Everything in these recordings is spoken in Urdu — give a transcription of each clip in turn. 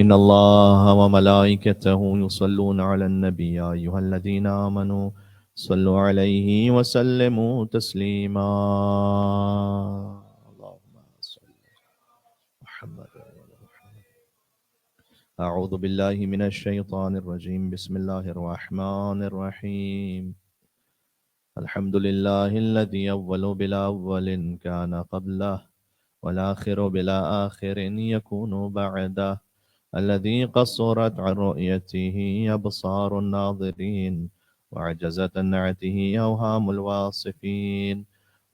إن الله وملائكته يصلون على النبي يا أيها الذين آمنوا صلوا عليه وسلموا تسليما اللهم صل على محمد وعلى محمد. أعوذ بالله من الشيطان الرجيم بسم الله الرحمن الرحيم الحمد لله الذي أول بلا أول كان قبله والآخر بلا آخر يكون بعده الذي قصرت عن رؤيته أبصار الناظرين وعجزت عن نعته أوهام الواصفين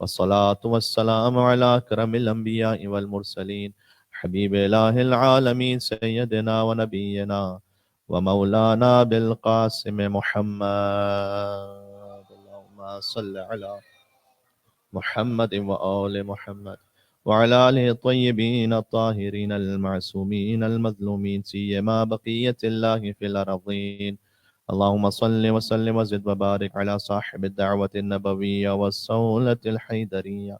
والصلاة والسلام على أكرم الأنبياء والمرسلين حبيب إله العالمين سيدنا ونبينا ومولانا بالقاسم محمد اللهم صل على محمد وآل محمد وعلى آله الطيبين الطاهرين المعصومين المظلومين سيما بقية الله في الأرضين اللهم صل وسلم وزد وبارك على صاحب الدعوة النبوية والصولة الحيدرية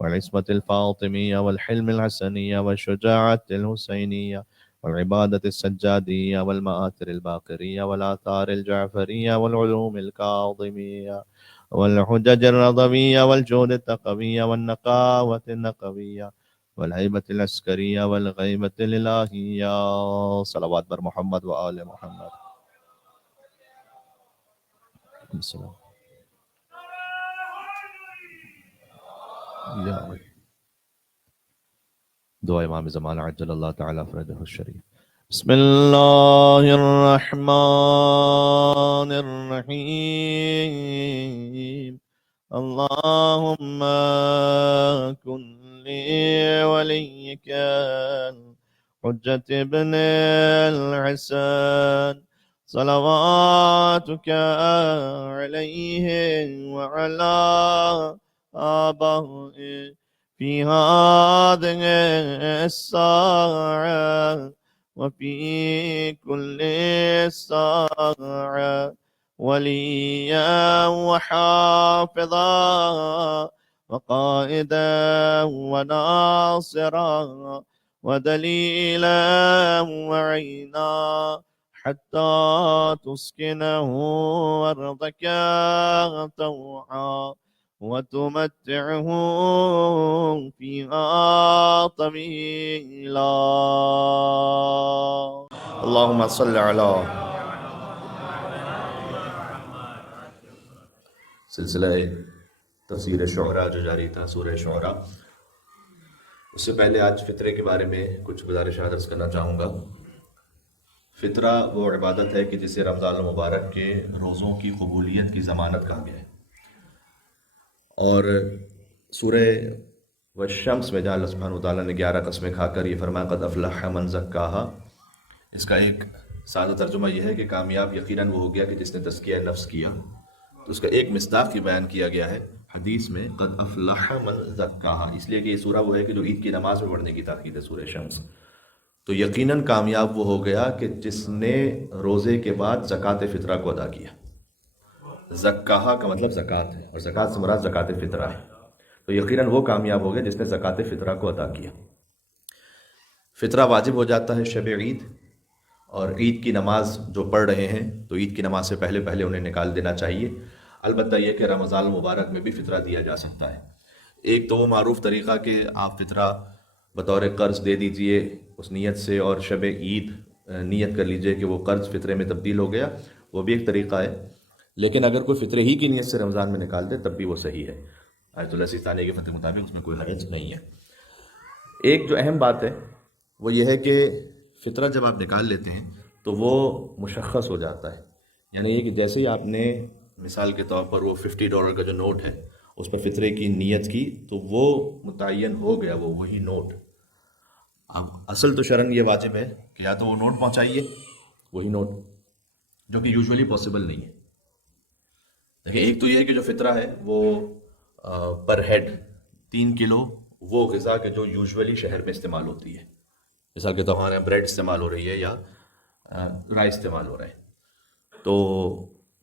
والعصمة الفاطمية والحلم الحسنية والشجاعة الحسينية والعبادة السجادية والمآثر الباقرية والآثار الجعفرية والعلوم الكاظمية والحجج الرضوية والجود التقوية والنقاوة النقوية والهيبة العسكرية والغيبة الإلهية صلوات بر محمد وآل محمد. السلام یا دعا امام زمان عجل اللہ تعالی فرجہ الشریف. بسم اللہ الرحمن الرحیم اللهم كن لي وليك حجة ابن الحسن صلواتك عليه وعلى آبائه في هذه الساعة وفي كل ساعة وليا وحافظا وقائدا وناصرا ودليلا وعينا حتى تسكنه أرضك طوعا وتمتعه فيها طويلا اللهم صل على سلسلہ تفسیر شعراء جو جاری تھا سورہ شعراء. اس سے پہلے آج فطرے کے بارے میں کچھ گزارشات عرض کرنا چاہوں گا. فطرہ وہ عبادت ہے کہ جسے رمضان المبارک کے روزوں کی قبولیت کی ضمانت کہا گیا ہے. اور سورہ والشمس میں جہاں اللہ سبحانہ وتعالیٰ نے 11 قسمیں کھا کر یہ فرمایا قد افلح من زکاہا، اس کا ایک سادہ ترجمہ یہ ہے کہ کامیاب یقیناً وہ ہو گیا کہ جس نے تزکیہ نفس کیا. تو اس کا ایک مصداق کی بیان کیا گیا ہے حدیث میں قد افلح من زکاہا، اس لیے کہ یہ سورہ وہ ہے کہ جو عید کی نماز میں پڑھنے کی تاکید ہے سورہ شمس. تو یقیناً کامیاب وہ ہو گیا کہ جس نے روزے کے بعد زکوٰۃ فطرہ کو ادا کیا. زکاہا کا مطلب زکوٰۃ ہے اور زکوٰۃ سے مراد زکوٰۃ فطرہ ہے. تو یقیناً وہ کامیاب ہو گیا جس نے زکوٰۃ فطرہ کو ادا کیا. فطرہ واجب ہو جاتا ہے شب عید، اور عید کی نماز جو پڑھ رہے ہیں تو عید کی نماز سے پہلے انہیں نکال دینا چاہیے. البتہ یہ کہ رمضان المبارک میں بھی فطرہ دیا جا سکتا ہے. ایک تو وہ معروف طریقہ کہ آپ فطرہ بطور قرض دے دیجئے اس نیت سے، اور شب عید نیت کر لیجئے کہ وہ قرض فطرے میں تبدیل ہو گیا، وہ بھی ایک طریقہ ہے. لیکن اگر کوئی فطرے ہی کی نیت سے رمضان میں نکال دے تب بھی وہ صحیح ہے. آیت اللہ سیستانی کے فتح کے مطابق اس میں کوئی حرج نہیں ہے. ایک جو اہم بات ہے وہ یہ ہے کہ فطرہ جب آپ نکال لیتے ہیں تو وہ مشخص ہو جاتا ہے. یعنی یہ کہ جیسے ہی آپ نے مثال کے طور پر وہ $50 کا جو نوٹ ہے اس پر فطرے کی نیت کی تو وہ متعین ہو گیا، وہ وہی نوٹ. اب اصل تو شرعاً یہ واجب ہے کہ یا تو وہ نوٹ پہنچائیے، وہی نوٹ، جو کہ یوزولی پاسبل نہیں ہے. لیکن ایک تو یہ ہے کہ جو فطرہ ہے وہ پر ہیڈ 3 کلو وہ غذا کے جو یوزولی شہر میں استعمال ہوتی ہے، مثال کے طور ہمارے یہاں بریڈ استعمال ہو رہی ہے یا رائس استعمال ہو رہا ہے، تو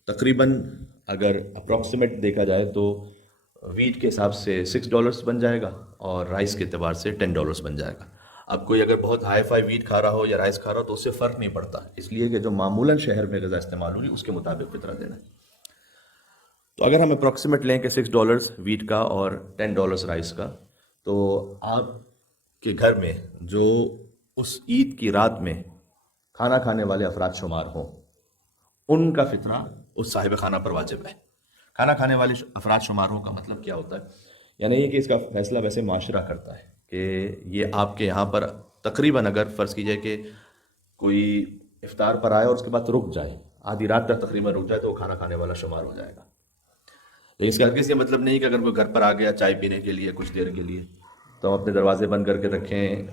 تقریباً اگر اپروکسیمیٹ دیکھا جائے تو ویٹ کے حساب سے $6 بن جائے گا اور رائس کے اعتبار سے $10 بن جائے گا. اب کوئی اگر بہت ہائی فائی ویٹ کھا رہا ہو یا رائس کھا رہا ہو تو اس سے فرق نہیں پڑتا، اس لیے کہ جو معمولاً شہر میں غذا استعمال ہوگی اس کے مطابق فطرہ دینا ہے۔ تو اگر ہم اپروکسیمیٹ لیں کہ $6 ویٹ کا اور $10 رائس کا، تو آپ کے گھر میں جو اس عید کی رات میں کھانا کھانے والے افراد شمار ہوں، ان کا فطرہ اس صاحب خانہ پر واجب ہے۔ کھانا کھانے والے افراد شمار ہوں کا مطلب کیا ہوتا ہے؟ یعنی یہ کہ اس کا فیصلہ ویسے معاشرہ کرتا ہے کہ یہ آپ کے یہاں پر تقریباً اگر فرض کیجئے کہ کوئی افطار پر آئے اور اس کے بعد رک جائے، آدھی رات تک تقریباً رک جائے، تو وہ کھانا کھانے والا شمار ہو جائے گا۔ لیکن اس کا ہرگز یہ مطلب نہیں کہ اگر وہ گھر پر آ گیا چائے پینے کے لیے کچھ دیر کے لیے تو ہم اپنے دروازے بند کر کے رکھیں،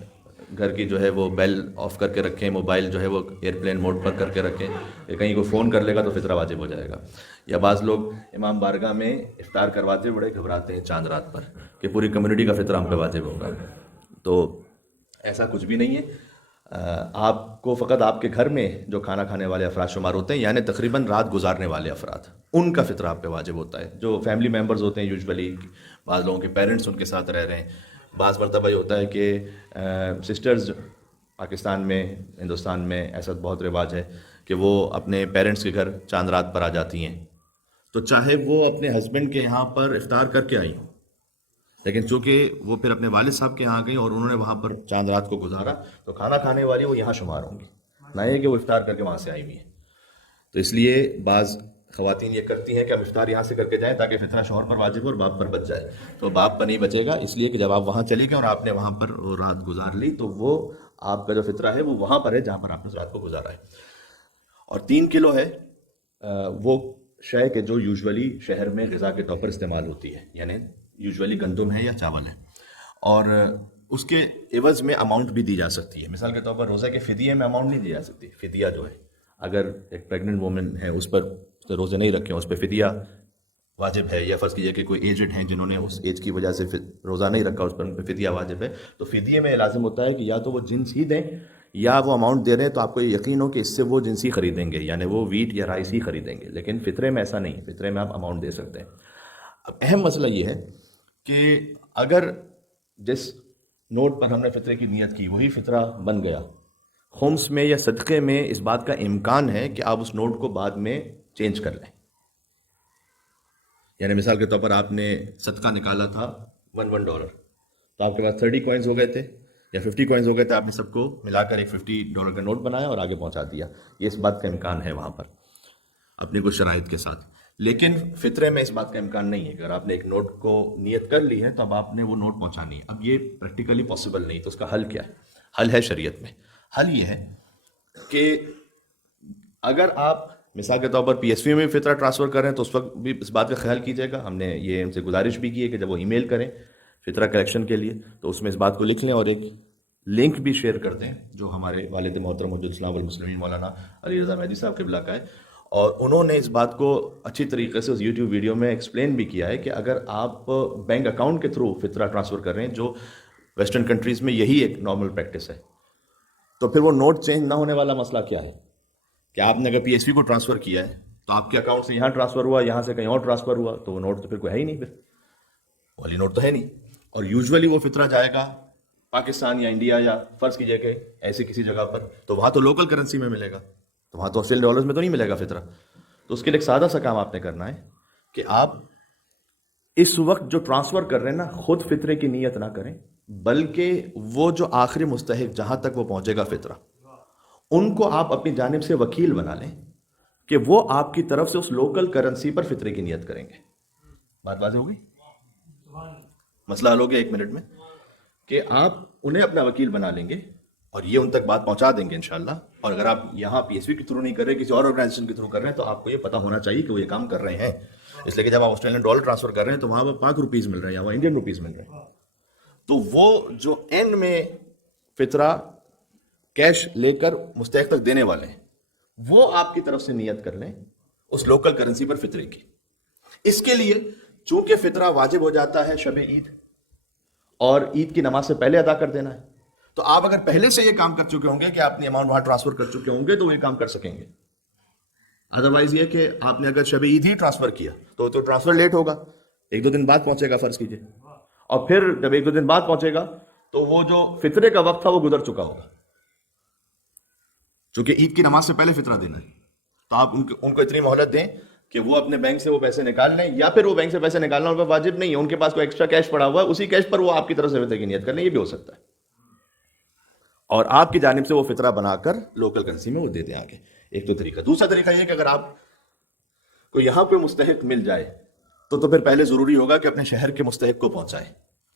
گھر کی جو ہے وہ بیل آف کر کے رکھیں، موبائل جو ہے وہ ایئرپلین موڈ پر کر کے رکھیں کہ کہیں کوئی فون کر لے گا تو فطرہ واجب ہو جائے گا۔ یا بعض لوگ امام بارگاہ میں افطار کرواتے بڑے گھبراتے ہیں چاند رات پر کہ پوری کمیونٹی کا فطرہ ہم پہ واجب ہوگا، تو ایسا کچھ بھی نہیں ہے۔ آپ کو فقط آپ کے گھر میں جو کھانا کھانے والے افراد شمار ہوتے ہیں، یعنی تقریباً رات گزارنے والے افراد، ان کا فطرہ آپ پہ واجب ہوتا ہے۔ جو فیملی ممبرز ہوتے ہیں یوزولی، بعض لوگوں کے پیرنٹس ان کے ساتھ رہ رہے ہیں، بعض مرتبہ یہ ہوتا ہے کہ سسٹرز پاکستان میں، ہندوستان میں ایسا بہت رواج ہے کہ وہ اپنے پیرنٹس کے گھر چاند رات پر آ جاتی ہیں، تو چاہے وہ اپنے ہسبینڈ کے یہاں پر افطار کر کے آئی ہوں، لیکن چونکہ وہ پھر اپنے والد صاحب کے یہاں گئی اور انہوں نے وہاں پر چاند رات کو گزارا، تو کھانا کھانے والی وہ یہاں شمار ہوں گی، نہ یہ کہ وہ افطار کر کے وہاں سے آئی ہوئی ہیں۔ تو اس لیے بعض خواتین یہ کرتی ہیں کہ ہم افطار یہاں سے کر کے جائیں تاکہ فطرہ شوہر پر واجب ہو اور باپ پر بچ جائے، تو باپ پر نہیں بچے گا، اس لیے کہ جب آپ وہاں چلی گئے اور آپ نے وہاں پر رات گزار لی تو وہ آپ کا جو فطرہ ہے وہ وہاں پر ہے جہاں پر آپ نے رات کو گزارا ہے۔ اور 3 کلو ہے وہ شے کہ جو یوزولی شہر میں غذا کے طور پر استعمال ہوتی ہے، یعنی یوزولی گندم ہے یا چاول ہے، اور اس کے عوض میں اماؤنٹ بھی دی جا سکتی ہے۔ مثال کے طور پر روزے کے فدیے میں اماؤنٹ نہیں دی جا سکتی، فدیہ جو ہے اگر ایک پریگننٹ وومن ہے اس پر روزے نہیں رکھے، اس پہ فدیہ واجب ہے، یا فرض کیجئے کہ کوئی ایجڈ ہیں جنہوں نے اس ایج کی وجہ سے روزہ نہیں رکھا، اس پر ان پہ فدیہ واجب ہے، تو فدیے میں لازم ہوتا ہے کہ یا تو وہ جنس ہی دیں یا وہ اماؤنٹ دے رہے ہیں تو آپ کو یہ یقین ہو کہ اس سے وہ جنس ہی خریدیں گے، یعنی وہ ویٹ یا رائس ہی خریدیں گے۔ لیکن فطرے میں ایسا نہیں، فطرے میں آپ اماؤنٹ دے سکتے ہیں۔ اب اہم مسئلہ یہ ہے کہ اگر جس نوٹ پر ہم نے فطرے کی نیت کی وہی فطرہ بن گیا، خمس میں یا صدقے میں اس بات کا امکان ہے کہ آپ اس نوٹ کو بعد میں چینج کر لیں۔ یعنی مثال کے طور پر آپ نے صدقہ نکالا تھا $1 تو آپ کے پاس 30 کوائنز ہو گئے تھے یا 50 کوائنز ہو گئے تھے، آپ نے سب کو ملا کر ایک $50 کا نوٹ بنایا اور آگے پہنچا دیا، یہ اس بات کا امکان ہے وہاں پر اپنی کچھ شرائط کے ساتھ۔ لیکن فطرے میں اس بات کا امکان نہیں ہے، اگر آپ نے ایک نوٹ کو نیت کر لی ہے تو اب آپ نے وہ نوٹ پہنچانی ہے۔ اب یہ پریکٹیکلی پاسبل نہیں، تو اس کا حل کیا ہے؟ حل ہے شریعت میں، حل یہ ہے کہ اگر آپ مثال کے طور پر پی ایس وی میں فطرہ ٹرانسفر کر رہے ہیں تو اس وقت بھی اس بات کا خیال کیجیے گا، ہم نے یہ ان سے گزارش بھی کی ہے کہ جب وہ ای میل کریں فطرہ کلیکشن کے لیے تو اس میں اس بات کو لکھ لیں اور ایک لنک بھی شیئر کر دیں جو ہمارے والد محترم حجۃ الاسلام والمسلمین مولانا علی رضا مہدی صاحب قبلہ کا ہے، اور انہوں نے اس بات کو اچھی طریقے سے اس یوٹیوب ویڈیو میں ایکسپلین بھی کیا ہے کہ اگر آپ بینک اکاؤنٹ کے تھرو فطرہ ٹرانسفر کر رہے ہیں، جو ویسٹرن کنٹریز میں یہی ایک نارمل پریکٹس ہے، تو پھر وہ نوٹ چینج نہ ہونے والا مسئلہ کیا ہے کہ آپ نے اگر پی ایس وی کو ٹرانسفر کیا ہے تو آپ کے اکاؤنٹ سے یہاں ٹرانسفر ہوا، یہاں سے کہیں اور ٹرانسفر ہوا، تو وہ نوٹ تو پھر کوئی ہے ہی نہیں، پھر والی نوٹ تو ہے نہیں۔ اور یوزولی وہ فطرہ جائے گا پاکستان یا انڈیا یا فرض کیجئے کہ ایسی کسی جگہ پر، تو وہاں تو لوکل کرنسی میں ملے گا، تو وہاں تو آسٹریلین ڈالرز میں تو نہیں ملے گا فطرہ۔ تو اس کے لیے ایک سادہ سا کام آپ نے کرنا ہے کہ آپ اس وقت جو ٹرانسفر کر رہے ہیں نا، خود فطرے کی نیت نہ کریں، بلکہ وہ جو آخری مستحق جہاں تک وہ پہنچے گا فطرہ، ان کو آپ اپنی جانب سے وکیل بنا لیں کہ وہ آپ کی طرف سے اس لوکل کرنسی پر فطرے کی نیت کریں گے۔ بات واضح ہو گئی؟ مسئلہ حل ہو گیا 1 منٹ میں کہ آپ انہیں اپنا وکیل بنا لیں گے اور یہ ان تک بات پہنچا دیں گے انشاءاللہ۔ اور اگر آپ یہاں پی ایس وی کے تھرو نہیں کر رہے، کسی اور آرگنائزیشن کے تھرو کر رہے ہیں، تو آپ کو یہ پتا ہونا چاہیے کہ وہ یہ کام کر رہے ہیں، اس لیے کہ جب آپ آسٹریلین ڈالر ٹرانسفر کر رہے ہیں تو وہاں پاک روپیز مل رہے ہیں یا وہاں انڈین روپیز مل رہے ہیں، تو وہ جو اینڈ میں فطرہ کیش لے کر مستحق تک دینے والے ہیں، وہ آپ کی طرف سے نیت کر لیں اس لوکل کرنسی پر فطرے کی۔ اس کے لیے چونکہ فطرہ واجب ہو جاتا ہے شب عید اور عید کی نماز سے پہلے ادا کر دینا ہے، تو آپ اگر پہلے سے یہ کام کر چکے ہوں گے کہ آپ نے اماؤنٹ وہاں ٹرانسفر کر چکے ہوں گے تو وہ یہ کام کر سکیں گے۔ ادروائز یہ کہ آپ نے اگر شب عید ہی ٹرانسفر کیا تو ٹرانسفر لیٹ ہوگا، 1-2 دن بعد پہنچے گا فرض کیجئے، اور پھر جب 1-2 دن بعد پہنچے گا تو وہ جو فطرے کا وقت تھا وہ گزر چکا ہوگا. چونکہ عید کی نماز سے پہلے فطرہ دینا ہے تو آپ ان کو اتنی مہلت دیں کہ وہ اپنے بینک سے وہ پیسے نکال لیں, یا پھر وہ بینک سے پیسے نکالنا ان پر واجب نہیں ہے, ان کے پاس کوئی ایکسٹرا کیش پڑا ہوا ہے, اسی کیش پر وہ آپ کی طرف سے فطرے کی نیت کر لیں, یہ بھی ہو سکتا ہے. اور آپ کی جانب سے وہ فطرہ بنا کر لوکل کرنسی میں وہ دے دیں آگے. ایک تو طریقہ. دوسرا طریقہ یہ کہ اگر آپ کو یہاں پہ مستحق مل جائے تو پھر پہلے ضروری ہوگا کہ اپنے شہر کے مستحق کو پہنچائیں.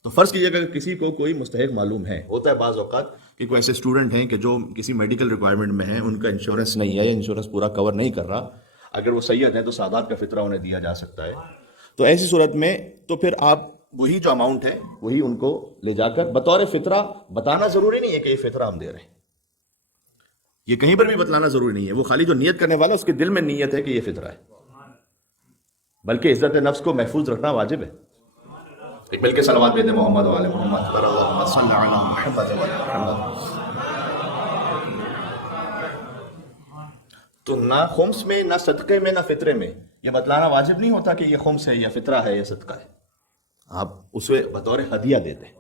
تو فرض کیجیے اگر کسی کو کوئی مستحق معلوم ہے, ہوتا ہے بعض اوقات کہ کوئی ایسے اسٹوڈنٹ ہیں کہ جو کسی میڈیکل ریکوائرمنٹ میں ہیں, ان کا انشورنس نہیں ہے یا انشورنس پورا کور نہیں کر رہا, اگر وہ سید ہیں تو سادات کا فطرہ انہیں دیا جا سکتا ہے. تو ایسی صورت میں تو پھر آپ وہی جو اماؤنٹ ہے وہی ان کو لے جا کر بطور فطرہ, بتانا ضروری نہیں ہے کہ یہ فطرہ ہم دے رہے ہیں, یہ کہیں پر بھی بتلانا ضروری نہیں ہے. وہ خالی جو نیت کرنے والا اس کے دل میں نیت ہے کہ یہ فطرہ ہے, بلکہ عزت نفس کو محفوظ رکھنا واجب ہے. ایک مل کے صلوات بھیجتے محمد وعلی محمد اللہم صلی علی محمد وعلی محمد. تو نہ خمس میں, نہ صدقے میں, نہ فطرے میں یہ بتلانا واجب نہیں ہوتا کہ یہ خمس ہے یا فطرہ ہے یا صدقہ ہے. آپ اسے بطور ہدیہ دیتے ہیں.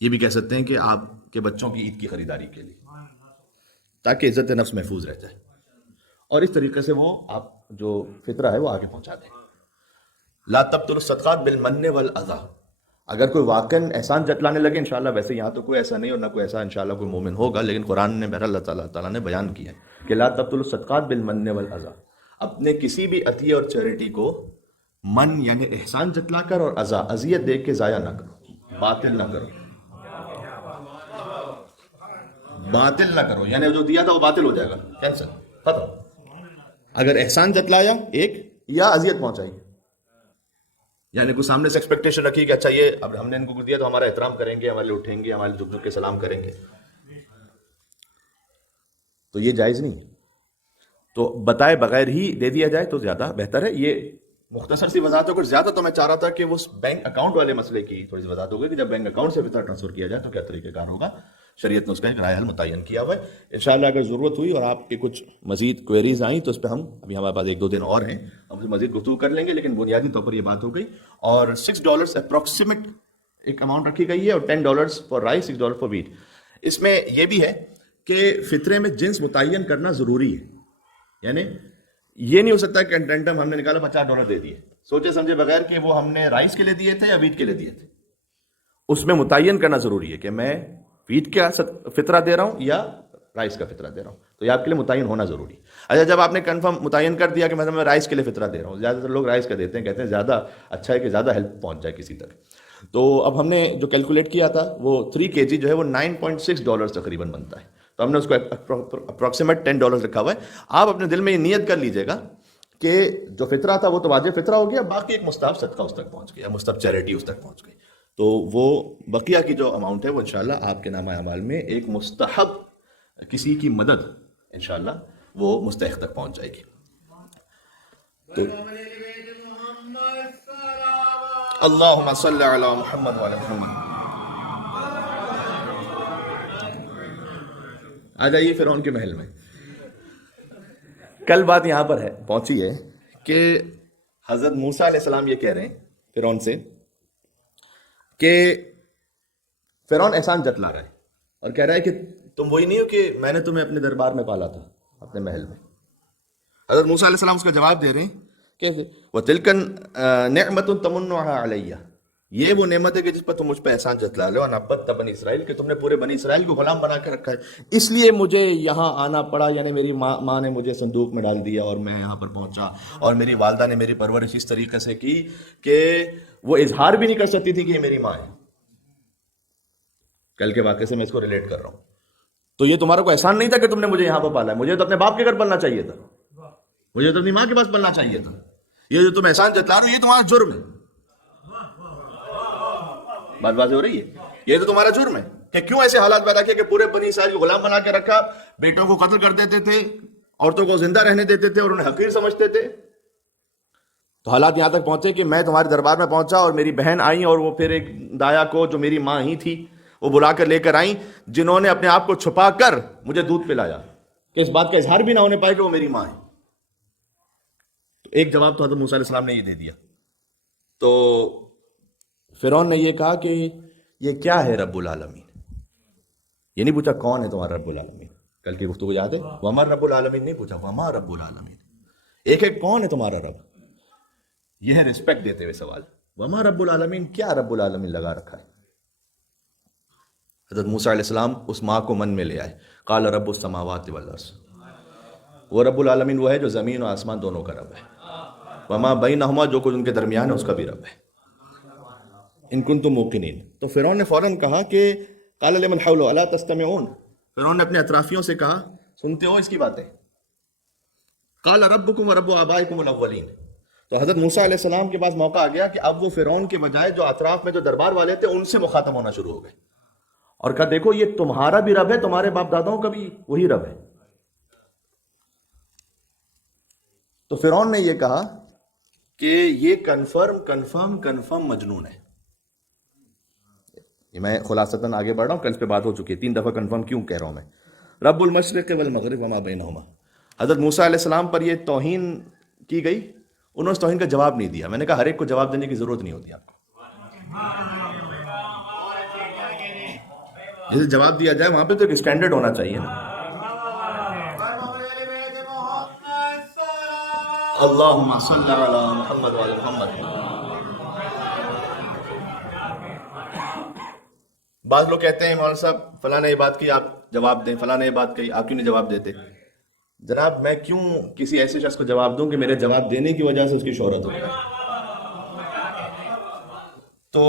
یہ بھی کہہ سکتے ہیں کہ آپ کے بچوں کی عید کی خریداری کے لیے, تاکہ عزت نفس محفوظ رہ جائے, اور اس طریقے سے وہ آپ جو فطرہ ہے وہ آگے پہنچا دیں. لا تبطل الصدقات بالمن والاذى. اگر کوئی واقعاً احسان جتلانے لگے, انشاءاللہ ویسے یہاں تو کوئی ایسا نہیں اور نہ کوئی ایسا انشاءاللہ کوئی مومن ہوگا, لیکن قرآن نے بہرحال اللہ تعالیٰ نے بیان کیا ہے کہ لا تبطل الصدقات بالمن والاذى. اپنے کسی بھی عطیہ اور چیریٹی کو من یعنی احسان جتلا کر اور اذى اذیت دے کے ضائع نہ کرو, باطل نہ کرو. باطل نہ کرو یعنی جو دیا تھا وہ باطل ہو جائے گا, کینسل, ختم. اگر احسان جتلایا ایک یا اذیت پہنچائی, یعنی کوئی سامنے سے ایکسپیکٹیشن رکھی کہ اچھا یہ اب ہم نے ان کو دیا تو ہمارا احترام کریں گے, ہمارے لیے اٹھیں گے, ہمارے جھک جھک کے سلام کریں گے, تو یہ جائز نہیں. تو بتائے بغیر ہی دے دیا جائے تو زیادہ بہتر ہے. یہ مختصر سی وضاحت. اگر زیادہ تو میں چاہ رہا تھا کہ اس بینک اکاؤنٹ والے مسئلے کی تھوڑی سی وضاحت ہوگی کہ جب بینک اکاؤنٹ سے فطرہ ٹرانسفر کیا جائے تو کیا طریقہ کار ہوگا. شریعت نے اس کا ایک رائے حل متعین کیا ہوا ہے. انشاءاللہ اگر ضرورت ہوئی اور آپ کے کچھ مزید کوئریز آئیں تو اس پہ ہم ابھی ہمارے پاس 1-2 دن اور ہیں, ہم مزید گفتگو کر لیں گے, لیکن بنیادی طور پر یہ بات ہو گئی. اور $6 اپروکسیمیٹ ایک اماؤنٹ رکھی گئی ہے, اور $10 فار رائس, $6 فار ویٹ. اس میں یہ بھی ہے کہ فطرے میں جنس متعین کرنا ضروری ہے. یعنی یہ نہیں ہو سکتا کہ انٹینٹم ہم نے نکالا $50 دے دیے سوچے سمجھے بغیر کہ وہ ہم نے رائس کے لیے دیے تھے یا ویٹ کے لیے دیے تھے. اس میں متعین کرنا ضروری ہے کہ میں ویٹ کا فطرہ دے رہا ہوں یا رائس کا فطرہ دے رہا ہوں, تو یہ آپ کے لیے متعین ہونا ضروری ہے. اچھا, جب آپ نے کنفرم متعین کر دیا کہ میں رائس کے لیے فطرہ دے رہا ہوں, زیادہ تر لوگ رائس کا دیتے ہیں, کہتے ہیں زیادہ اچھا ہے کہ زیادہ ہیلپ پہنچ جائے کسی تک. تو اب ہم نے جو کیلکولیٹ کیا تھا وہ 3 kg جو ہے وہ $9.6 تقریباً بنتا ہے. تو ہم نے اس کو اپروکسیمیٹ $10 رکھا ہوا ہے. آپ اپنے دل میں یہ نیت کر لیجیے گا کہ جو فطرہ تھا وہ تو واجب فطرہ ہو گیا, باقی ایک مستحب صدقہ اس تک پہنچ گیا, مستحب چیریٹی اس تک پہنچ گئی. تو وہ بقیہ کی جو اماؤنٹ ہے وہ انشاءاللہ آپ کے نامہ اعمال میں ایک مستحب کسی کی مدد انشاءاللہ وہ مستحق تک پہنچ جائے گی. تو اللہم صلی علی محمد وعلی محمد. آ جائیے فرعون کے محل میں. کل بات یہاں پر ہے پہنچی ہے کہ حضرت موسیٰ علیہ السلام یہ کہہ رہے ہیں فرعون سے کہ فرعون احسان جتلا رہا ہے اور کہہ رہا ہے کہ تم وہی نہیں ہو کہ میں نے تمہیں اپنے دربار میں پالا تھا, اپنے محل میں. حضرت موسیٰ علیہ السلام اس کا جواب دے رہے ہیں کیسے, وَتِلْكَ نِعْمَةٌ تَمُنُّهَا عَلَيَّ, یہ وہ نعمت ہے کہ جس پر تم مجھ پہ احسان جتلا لو, وَنَبَّتَّ بنی اسرائیل, کہ تم نے پورے بنی اسرائیل کو غلام بنا کے رکھا ہے, اس لیے مجھے یہاں آنا پڑا. یعنی میری ماں نے مجھے صندوق میں ڈال دیا اور میں یہاں پر پہنچا, اور میری والدہ نے میری پرورش اس طریقے سے کی کہ وہ اظہار بھی نہیں کر سکتی تھی کہ یہ میری ماں ہے. کل کے واقعے سے میں اس کو ریلیٹ کر رہا ہوں. تو یہ تمہارا کوئی احسان نہیں تھا کہ تم نے مجھے یہاں پر پالا ہے, مجھے تو اپنے باپ کے گھر پلنا چاہیے تھا, مجھے تو اپنی ماں کے پاس پلنا چاہیے تھا. یہ جو تم احسان جتلا رہے ہو یہ تمہارا جرم ہے. بات بات ہو رہی ہے, یہ تو تمہارا جرم ہے کہ کیوں ایسے حالات پیدا کیے کہ پورے بنی اسرائیل کو غلام بنا کے رکھا, بیٹوں کو قتل کر دیتے تھے, عورتوں کو زندہ رہنے دیتے تھے اور انہیں حقیر سمجھتے تھے. تو حالات یہاں تک پہنچے کہ میں تمہارے دربار میں پہنچا اور میری بہن آئی, اور وہ پھر ایک دایا کو جو میری ماں ہی تھی وہ بلا کر لے کر آئیں, جنہوں نے اپنے آپ کو چھپا کر مجھے دودھ پلایا کہ اس بات کا اظہار بھی نہ ہونے پائے کہ وہ میری ماں ہے. تو ایک جواب تو حضرت موسیٰ علیہ السلام نے یہ دے دیا. تو فرعون نے یہ کہا کہ یہ کیا ہے رب العالمین؟ یہ نہیں پوچھا کون ہے تمہارا رب العالمین، کل کی گفتگو یاد ہے، وما رب العالمین نہیں پوچھا، وما رب العالمین، ایک ایک کون ہے تمہارا رب، یہ ہے رسپیکٹ دیتے ہوئے سوال، وما رب العالمین، کیا رب العالمین لگا رکھا ہے؟ حضرت موسیٰ علیہ السلام اس ماں کو من میں لے آئے، قال رب السماوات والارض، وہ رب العالمین وہ ہے جو زمین و آسمان دونوں کا رب ہے، وما بینہما، جو کچھ ان کے درمیان ہے اس کا بھی رب ہے، ان کنتم موقنین۔ تو فرعون نے فوراً کہا کہ قال لمن حوله الا تستمعون، فرعون نے اپنے اطرافیوں سے کہا سنتے ہو اس کی باتیں؟ قال ربکم ورب آبائکم الاولین، تو حضرت موسیٰ علیہ السلام کے پاس موقع آ گیا کہ اب وہ فرعون کے بجائے جو اطراف میں جو دربار والے تھے ان سے مخاطب ہونا شروع ہو گئے، اور کہا دیکھو یہ تمہارا بھی رب ہے، تمہارے باپ داداؤں کا بھی وہی رب ہے۔ تو فرعون نے یہ کہا کہ یہ کنفرم مجنون ہے۔ میں خلاصتاً آگے بڑھ رہا ہوں، کل اس پہ بات ہو چکی ہے، 3 دفعہ کنفرم کیوں کہہ رہا ہوں میں، رب المشرق والمغرب وما بینہما۔ حضرت موسیٰ علیہ السلام پر یہ توہین کی گئی، انہوں نے اس توہین کا جواب نہیں دیا۔ میں نے کہا ہر ایک کو جواب دینے کی ضرورت نہیں ہوتی آپ کو، جسے جواب دیا جائے وہاں پہ تو ایک اسٹینڈرڈ ہونا چاہیے نا۔ اللہم صلی علی محمد وعلی محمد۔ بعض لوگ کہتے ہیں مولانا صاحب فلاں نے یہ بات کی آپ جواب دیں، فلاں نے یہ بات کہی آپ کیوں نہیں جواب دیتے؟ جناب میں کیوں کسی ایسے شخص کو جواب دوں کہ میرے جواب دینے کی وجہ سے اس کی شہرت ہو جائے؟ تو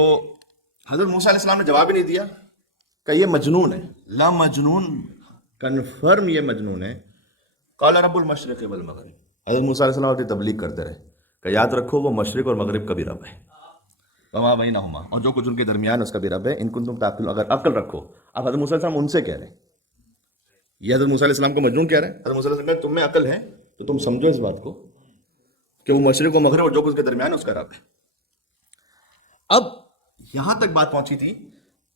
حضرت موسیٰ علیہ السلام نے جواب ہی نہیں دیا کہ یہ مجنون ہے، لا مجنون، کنفرم یہ مجنون ہے۔ قال رب المشرق والمغرب، حضرت موسیٰ علیہ السلام اپنی تبلیغ کرتے رہے کہ یاد رکھو وہ مشرق اور مغرب کا بھی رب ہے، وما بینہما، اور جو کچھ ان کے درمیان اس کا بھی رب ہے، ان کنتم تعقلون، اگر عقل رکھو۔ اب حضرت موسیٰ علیہ السلام ان سے کہہ رہے ہیں، یہ حضرت موسیٰ علیہ السلام کو مجنون کہہ رہے ہیں۔ حضرت موسیٰ علیہ السلام کہہ رہے ہیں تم میں عقل ہے تو تم سمجھو اس بات کو کہ وہ مشرق و مغرب اور جو کچھ کے درمیان اس کا رب ہے۔ اب یہاں تک بات پہنچی تھی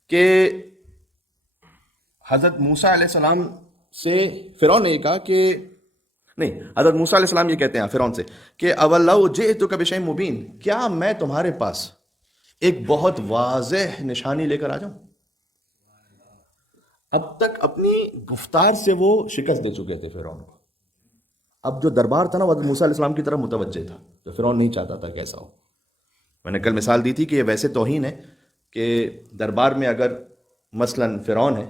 کہ حضرت موسیٰ علیہ السلام سے فرعون نے یہ کہا کہ نہیں، حضرت موسیٰ علیہ السلام یہ کہتے ہیں فرعون سے کہ اولو جئتک بشیء مبین، کیا میں تمہارے پاس ایک بہت واضح نشانی لے کر آ جاؤں؟ اب تک اپنی گفتار سے وہ شکست دے چکے تھے فرعون کو، اب جو دربار تھا نا وہ حضرت موسیٰ علیہ السلام کی طرف متوجہ تھا، جو فرعون نہیں چاہتا تھا کیسا ہو۔ میں نے کل مثال دی تھی کہ یہ ویسے توہین ہے کہ دربار میں اگر مثلاً فرعون ہے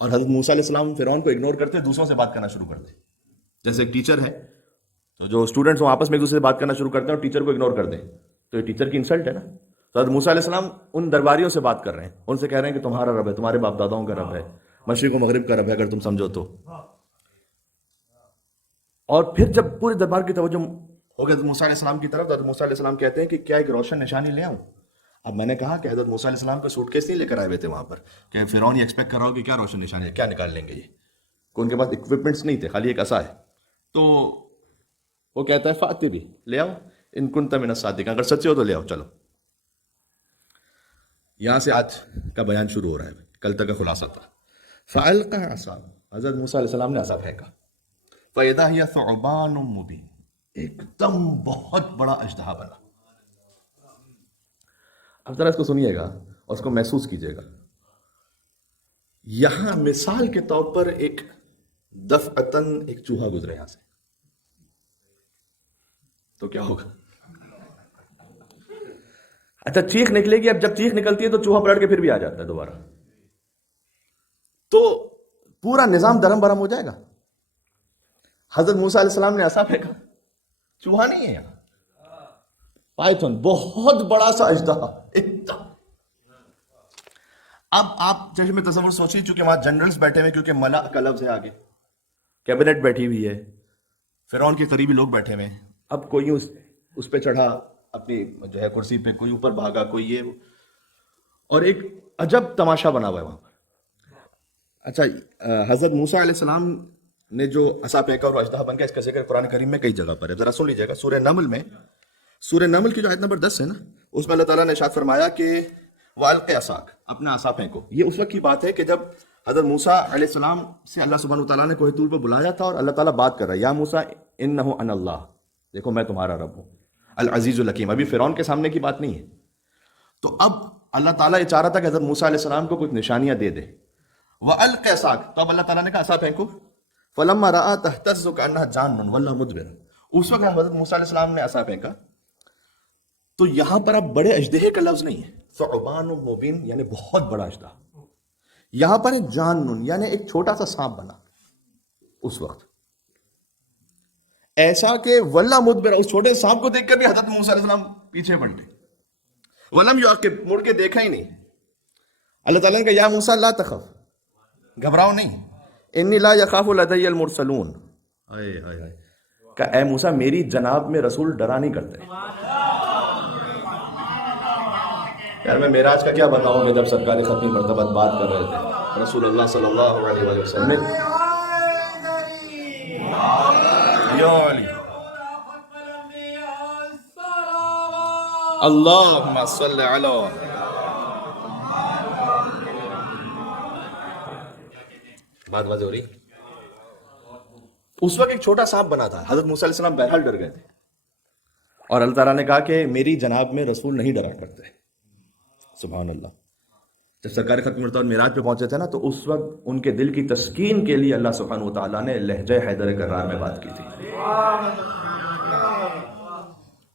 اور حضرت موسیٰ علیہ السلام فرعون کو اگنور کرتے دوسروں سے بات کرنا شروع کر دیں، جیسے ایک ٹیچر ہے تو جو اسٹوڈنٹس آپس میں ایک دوسرے سے بات کرنا شروع کرتے ہیں اور ٹیچر کو اگنور کر دیں تو یہ ٹیچر کی انسلٹ ہے نا۔ تو حضرت موسیٰ علیہ السلام ان درباریوں سے بات کر رہے ہیں، ان سے کہہ رہے ہیں کہ تمہارا رب ہے، تمہارے باپ داداؤں کا رب ہے، مشرق و مغرب کا رب ہے اگر تم سمجھو تو۔ اور پھر جب پورے دربار کی توجہ ہو گئی حضرت موسیٰ علیہ السلام کی طرف، تو حضرت موسیٰ علیہ السلام کہتے ہیں کہ کیا ایک روشن نشانی لے آؤں؟ اب میں نے کہا کہ حضرت موسیٰ علیہ السلام کا سوٹ کیس نہیں لے کر آئے ہوئے تھے وہاں پر کہ فرعون یہ ایکسپیکٹ کر رہا ہو کہ کیا روشن نشانی ہے، کیا نکال لیں گے یہ، کہ ان کے پاس اکوپمنٹس نہیں تھے، خالی ایک عصا ہے۔ تو وہ کہتا ہے فاتی بھی لے آؤ ان کنت من الصادقین، اگر سچے ہو تو لے آؤ، چلو۔ یہاں سے آج کا بیان شروع ہو رہا ہے، کل تک کا خلاصہ تھا۔ فَأَلْقَى عَصَاهُ، حضرت موسیٰ علیہ السلام نے عصا پھینکا، فَإِذَا هِيَ ثُعْبَانٌ مُبِينٌ، ایک دم بہت بڑا اژدہا بنا۔ اب ذرا اس کو سنیے گا اور اس کو محسوس کیجیے گا۔ یہاں مثال کے طور پر ایک دفعتاً ایک چوہا گزرے یہاں سے تو کیا ہوگا؟ اچھا چیخ نکلے گی، اب جب چیخ نکلتی ہے تو چوہا پلٹ کے پھر بھی آ جاتا ہے دوبارہ، تو پورا نظام درم برم ہو جائے گا۔ حضرت موسیٰ علیہ السلام نے عصا پھینکا، چوہا نہیں ہے یہاں، پائتھن، بہت بڑا سا اژدہا ایک دم۔ اب آپ چشم میں تصور سوچیے، چونکہ وہاں جنرلز بیٹھے ہوئے، کیونکہ ملا کا لفظ ہے آگے، کیبنٹ بیٹھی ہوئی ہے، فرعون کے قریبی لوگ بیٹھے ہوئے ہیں، اب کوئی اس پہ چڑھا اپنی جو ہے کرسی پہ، کوئی اوپر بھاگا، کوئی یہ، اور ایک عجب تماشا بنا ہوا ہے وہاں پر۔ اچھا حضرت موسیٰ علیہ السلام نے جو عصا پھینکا اور اژدہا بن گیا، اس کا ذکر قرآن کریم میں کئی جگہ پر ہے، ذرا سن لیجیے گا۔ سورہ نمل میں، سورہ نمل کی جو آیت نمبر 10 ہے نا، اس میں اللہ تعالیٰ نے ارشاد فرمایا کہ وَأَلْقِ عَصَاكَ، اپنا عصا پھینکو۔ یہ اس وقت کی بات ہے کہ جب حضرت موسیٰ علیہ السلام سے اللہ سبحانہ وتعالیٰ نے کوہ طور پہ بلایا تھا اور اللہ تعالیٰ بات کر رہا ہے، یا موسیٰ انہ انا اللہ، دیکھو میں تمہارا رب ہوں، العزیز الحکیم۔ ابھی فرعون کے سامنے کی بات نہیں ہے۔ تو اب اللہ تعالیٰ یہ چاہ رہا تھا کہ حضرت موسیٰ علیہ السلام کو کچھ نشانیاں دے دے. وَأَلْقِ عَصَاكَ، تو اب اللہ تعالیٰ نے کہا عصا پھینکو. فَلَمَّا رَأَىٰ تَهْتَزُّ كَأَنَّهَا جَانٌّ وَلَّىٰ مُدْبِرًا. اس وقت حضرت موسیٰ علیہ السلام نے عصا پھینکا تو یہاں پر اب بڑے اژدہے کا لفظ نہیں ہے، ثعبان مبین یعنی بہت بڑا اژدہا. یہاں پر جانن یعنی ایک چھوٹا سا سانپ بنا اس وقت، ایسا کہ وَلَّىٰ مُدْبِرًا، اس چھوٹے سانپ کو دیکھ کر بھی حضرت موسیٰ علیہ السلام پیچھے پلٹے. وَلَمْ يُعَقِّبْ، مڑ کے دیکھا ہی نہیں. اللہ تعالیٰ نے کہا یا موسیٰ لا تخف، گھبراؤ نہیں، انی لا یخاف لدی المرسلون. کہ اے موسیٰ میری جناب میں رسول ڈرا نہیں کرتے. یار میں معراج کا کیا بتاؤں کہ جب سرکار ختمی مرتبہ بات کر رہے تھے رسول اللہ صلی اللہ علیہ وسلم. اللہم صلی علی. بات واضح ہو رہی. اس وقت ایک چھوٹا سانپ بنا تھا، حضرت موسیٰ علیہ السلام بہرحال ڈر گئے تھے، اور اللہ تعالیٰ نے کہا کہ میری جناب میں رسول نہیں ڈرا کرتے. سبحان اللہ. جب سرکار ختم مرتبہ معراج پہ پہنچے تھے نا تو اس وقت ان کے دل کی تسکین کے لیے اللہ سبحانہ وتعالیٰ نے لہجہ حیدر کرار میں بات کی تھی.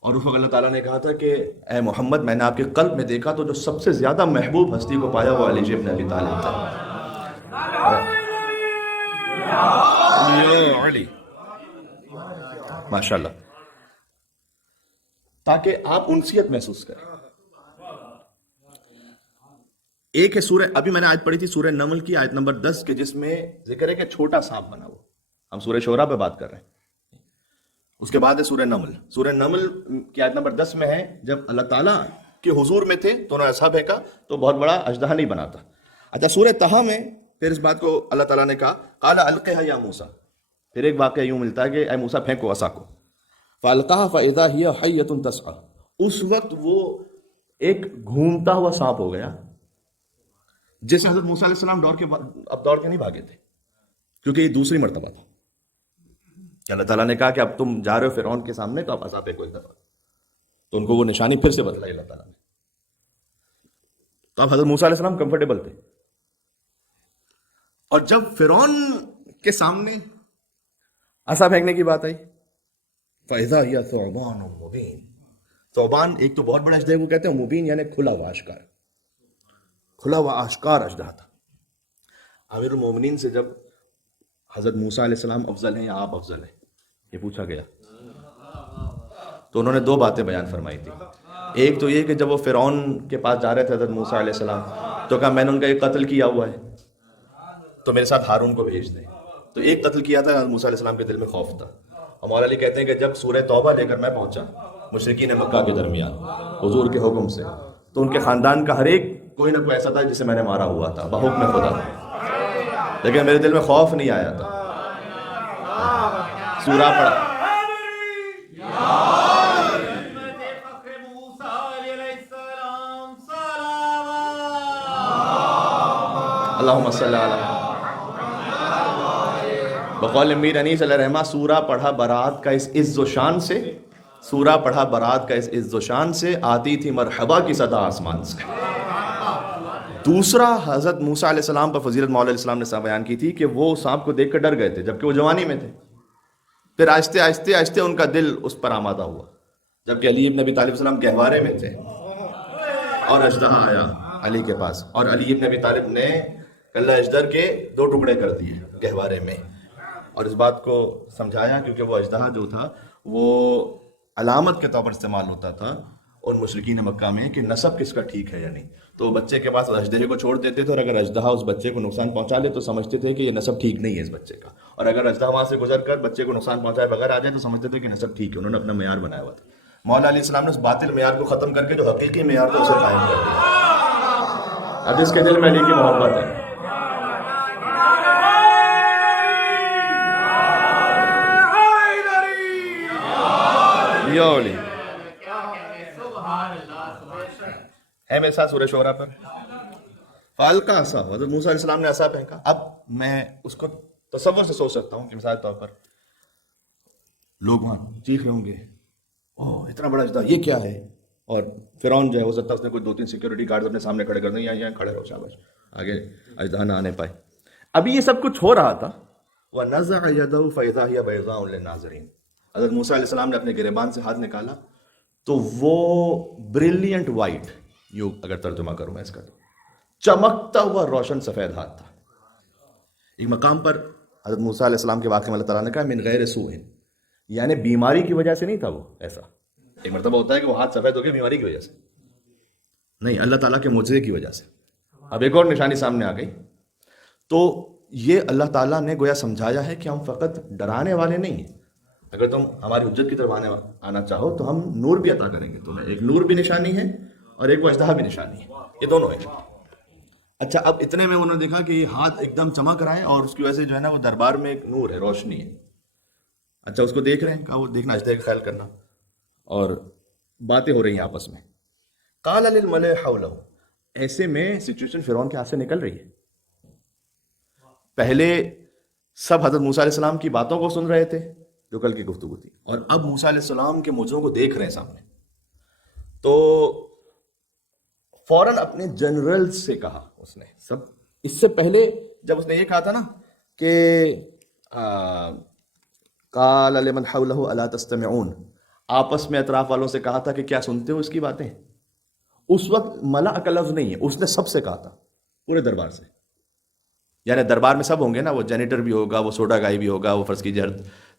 اور اس وقت اللہ تعالیٰ نے کہا تھا کہ اے محمد میں نے آپ کے قلب میں دیکھا تو جو سب سے زیادہ محبوب ہستی کو پایا وہ علی ابن ابی طالب تھا. علی ماشاء اللہ، تاکہ آپ انسیت محسوس کریں. ایک ہے سورہ، ابھی میں نے آیت پڑھی تھی سورہ نمل کی آیت نمبر 10 کے، جس میں ذکر ہے کہ چھوٹا سانپ بنا. وہ ہم سورہ شعراء پہ بات کر رہے ہیں. اس کے بعد ہے سورہ نمل. سورہ نمل کی آیت نمبر 10 میں ہے جب اللہ تعالیٰ کے حضور میں تھے تو انہوں نے عصا پھینکا تو بہت بڑا اژدہا نہیں بنا تھا. اچھا سورہ طہ میں پھر اس بات کو اللہ تعالیٰ نے کہا قال القها یا موسیٰ. پھر ایک واقعہ یوں ملتا ہے کہ اے موسیٰ پھینکو عصا کو. فالقاها فاذا هي حیۃ تسعى. اس وقت وہ ایک گھومتا ہوا سانپ ہو گیا، جیسے حضرت موسیٰ علیہ السلام اب دوڑ کے نہیں بھاگے تھے، کیونکہ یہ دوسری مرتبہ تھا کہ اللہ تعالیٰ نے کہا کہ اب تم جا رہے ہو فرعون کے سامنے تو اب عصا پھینکو ایک دفعہ. تو ان کو وہ نشانی پھر سے بتلائی اللہ تعالیٰ نے. تو اب حضرت موسیٰ علیہ السلام کمفرٹیبل تھے. اور جب فرعون کے سامنے عصا پھینکنے کی بات آئی فَإِذَا هِيَ ثُعْبَانٌ مُبِينٌ. ثعبان ایک تو بہت بڑا اژدہا کو کہتے ہیں، مبین یعنی کھلا ہوا آشکار، کھلا ہوا آشکار اژدہا تھا. امیر المومنین سے جب حضرت موسیٰ علیہ السلام افضل ہیں یا آپ افضل ہیں یہ پوچھا گیا تو انہوں نے دو باتیں بیان فرمائی تھی. ایک تو یہ کہ جب وہ فرعون کے پاس جا رہے تھے حضرت موسیٰ علیہ السلام تو کہا میں نے ان کا ایک قتل کیا ہوا ہے تو میرے ساتھ ہارون کو بھیج دیں. تو ایک قتل کیا تھا، حضرت موسیٰ علیہ السلام کے دل میں خوف تھا. اور مولا علی کہتے ہیں کہ جب سورہ توبہ لے کر میں پہنچا مشرکین مکہ کے درمیان حضور کے حکم سے تو ان کے خاندان کا ہر ایک کوئی نہ کوئی ایسا تھا جسے میں نے مارا ہوا تھا بحکم خدا، لیکن میرے دل میں خوف نہیں آیا تھا. سورہ پڑھا اللہم صلی علی بقول میر انیس علیہ رحمہ. سورہ پڑھا برات کا اس عز و شان سے، سورہ پڑھا برات کا اس عز و شان سے، آتی تھی مرحبا کی صدا آسمان سے. دوسرا حضرت موسیٰ علیہ السلام پر فضیلت مولا علیہ السلام نے بیان کی تھی کہ وہ سانپ کو دیکھ کر ڈر گئے تھے جبکہ وہ جوانی میں تھے. پھر آہستہ آہستہ آہستہ ان کا دل اس پر آمادہ ہوا جبکہ علی ابن ابی طالب السلام گہوارے میں تھے اور اژدہا آیا علی کے پاس، اور علی ابن ابی طالب نے کلہ اژدر کے 2 ٹکڑے کر دیے گہوارے میں، اور اس بات کو سمجھایا کیونکہ وہ اژدہا جو تھا وہ علامت کے طور پر استعمال ہوتا تھا ان مشرکین مکہ میں کہ نسب کس کا ٹھیک ہے یا نہیں. تو بچے کے پاس اژدہے کو چھوڑ دیتے تھے، اور اگر اژدہا اس بچے کو نقصان پہنچا لے تو سمجھتے تھے کہ یہ نسب ٹھیک نہیں ہے اس بچے کا، اور اگر اژدہا وہاں سے گزر کر بچے کو نقصان پہنچائے بغیر آ جائے تو سمجھتے تھے کہ نسب ٹھیک ہے. انہوں نے اپنا معیار بنایا ہوا تھا. مولا علیہ السلام نے اس باطل معیار کو ختم کر کے جو حقیقی معیار تھا اسے قائم کر دیا. اب جس کے دل میں علی کی محبت ہے ہے میرے ساتھ سورہ شعراء پر فالقا عصا. حضرت موسیٰ علیہ السلام نے عصا پھینکا. اب میں اس کو تصور سے سوچ سکتا ہوں کہ مثال طور پر لوگ وہاں چیخ رہے ہوں گے اوہ اتنا بڑا اژدہا یہ کیا ہے، اور فرعون جو ہے ہو سکتا ہے اس نے کوئی 2-3 سیکورٹی گارڈز اپنے سامنے کھڑے کر دیں، یہاں کھڑے رہو شاباش، آگے اژدہا نہ آنے پائے. ابھی یہ سب کچھ ہو رہا تھا. وَنَزَعَ يَدَهُ فَإِذَا هِيَ بَيْضَاءُ لِلنَّاظِرِينَ. حضرت موسیٰ علیہ السلام نے اپنے گریبان سے ہاتھ نکالا تو وہ بریلینٹ وائٹ، یوں اگر ترجمہ کروں میں اس کا، تو چمکتا ہوا روشن سفید ہاتھ تھا. ایک مقام پر حضرت موسیٰ علیہ السلام کے واقعے میں اللہ تعالیٰ نے کہا من غیر سوء، یعنی بیماری کی وجہ سے نہیں تھا وہ ایسا. ایک مرتبہ ہوتا ہے کہ وہ ہاتھ سفید ہو گیا بیماری کی وجہ سے، نہیں، اللہ تعالیٰ کے معجزے کی وجہ سے. اب ایک اور نشانی سامنے آ گئی. تو یہ اللہ تعالیٰ نے گویا سمجھایا ہے کہ ہم فقط ڈرانے والے نہیں ہیں، اگر تم ہماری حجت کی طرف آنا چاہو تو ہم نور بھی عطا کریں گے تمہیں. ایک نور بھی نشانی ہے اور ایک اژدہا بھی نشانی ہے، یہ دونوں ہیں. اچھا، اب اتنے میں انہوں نے دیکھا کہ یہ ہاتھ ایک دم چمک رہا ہے اور اس کی وجہ سے جو ہے نا وہ دربار میں ایک نور ہے، روشنی ہے. اچھا، اس کو دیکھ رہے ہیں، کہا وہ دیکھنا، اژدہے کا خیال کرنا، اور باتیں ہو رہی ہیں آپس میں. قال للملأ حوله، ایسے میں سچویشن فرعون کے ہاتھ سے نکل رہی ہے. پہلے سب حضرت موسیٰ علیہ السلام کی باتوں کو سن رہے تھے جو کل کی گفتگو تھی، اور اب موسیٰ علیہ السلام کے معجزوں کو دیکھ رہے ہیں سامنے. تو فوراً اپنے جنرل سے کہا اس نے، سب اس سے پہلے جب اس نے یہ کہا تھا نا کہ قال لمن حوله الا تستمعون، آپس میں اطراف والوں سے کہا تھا کہ کیا سنتے ہو اس کی باتیں. اس وقت ملأ کا لفظ نہیں ہے، اس نے سب سے کہا تھا، پورے دربار سے. یعنی دربار میں سب ہوں گے نا، وہ جینیٹر بھی ہوگا، وہ سوڈا گائی بھی ہوگا، وہ فرض کیجیے ہر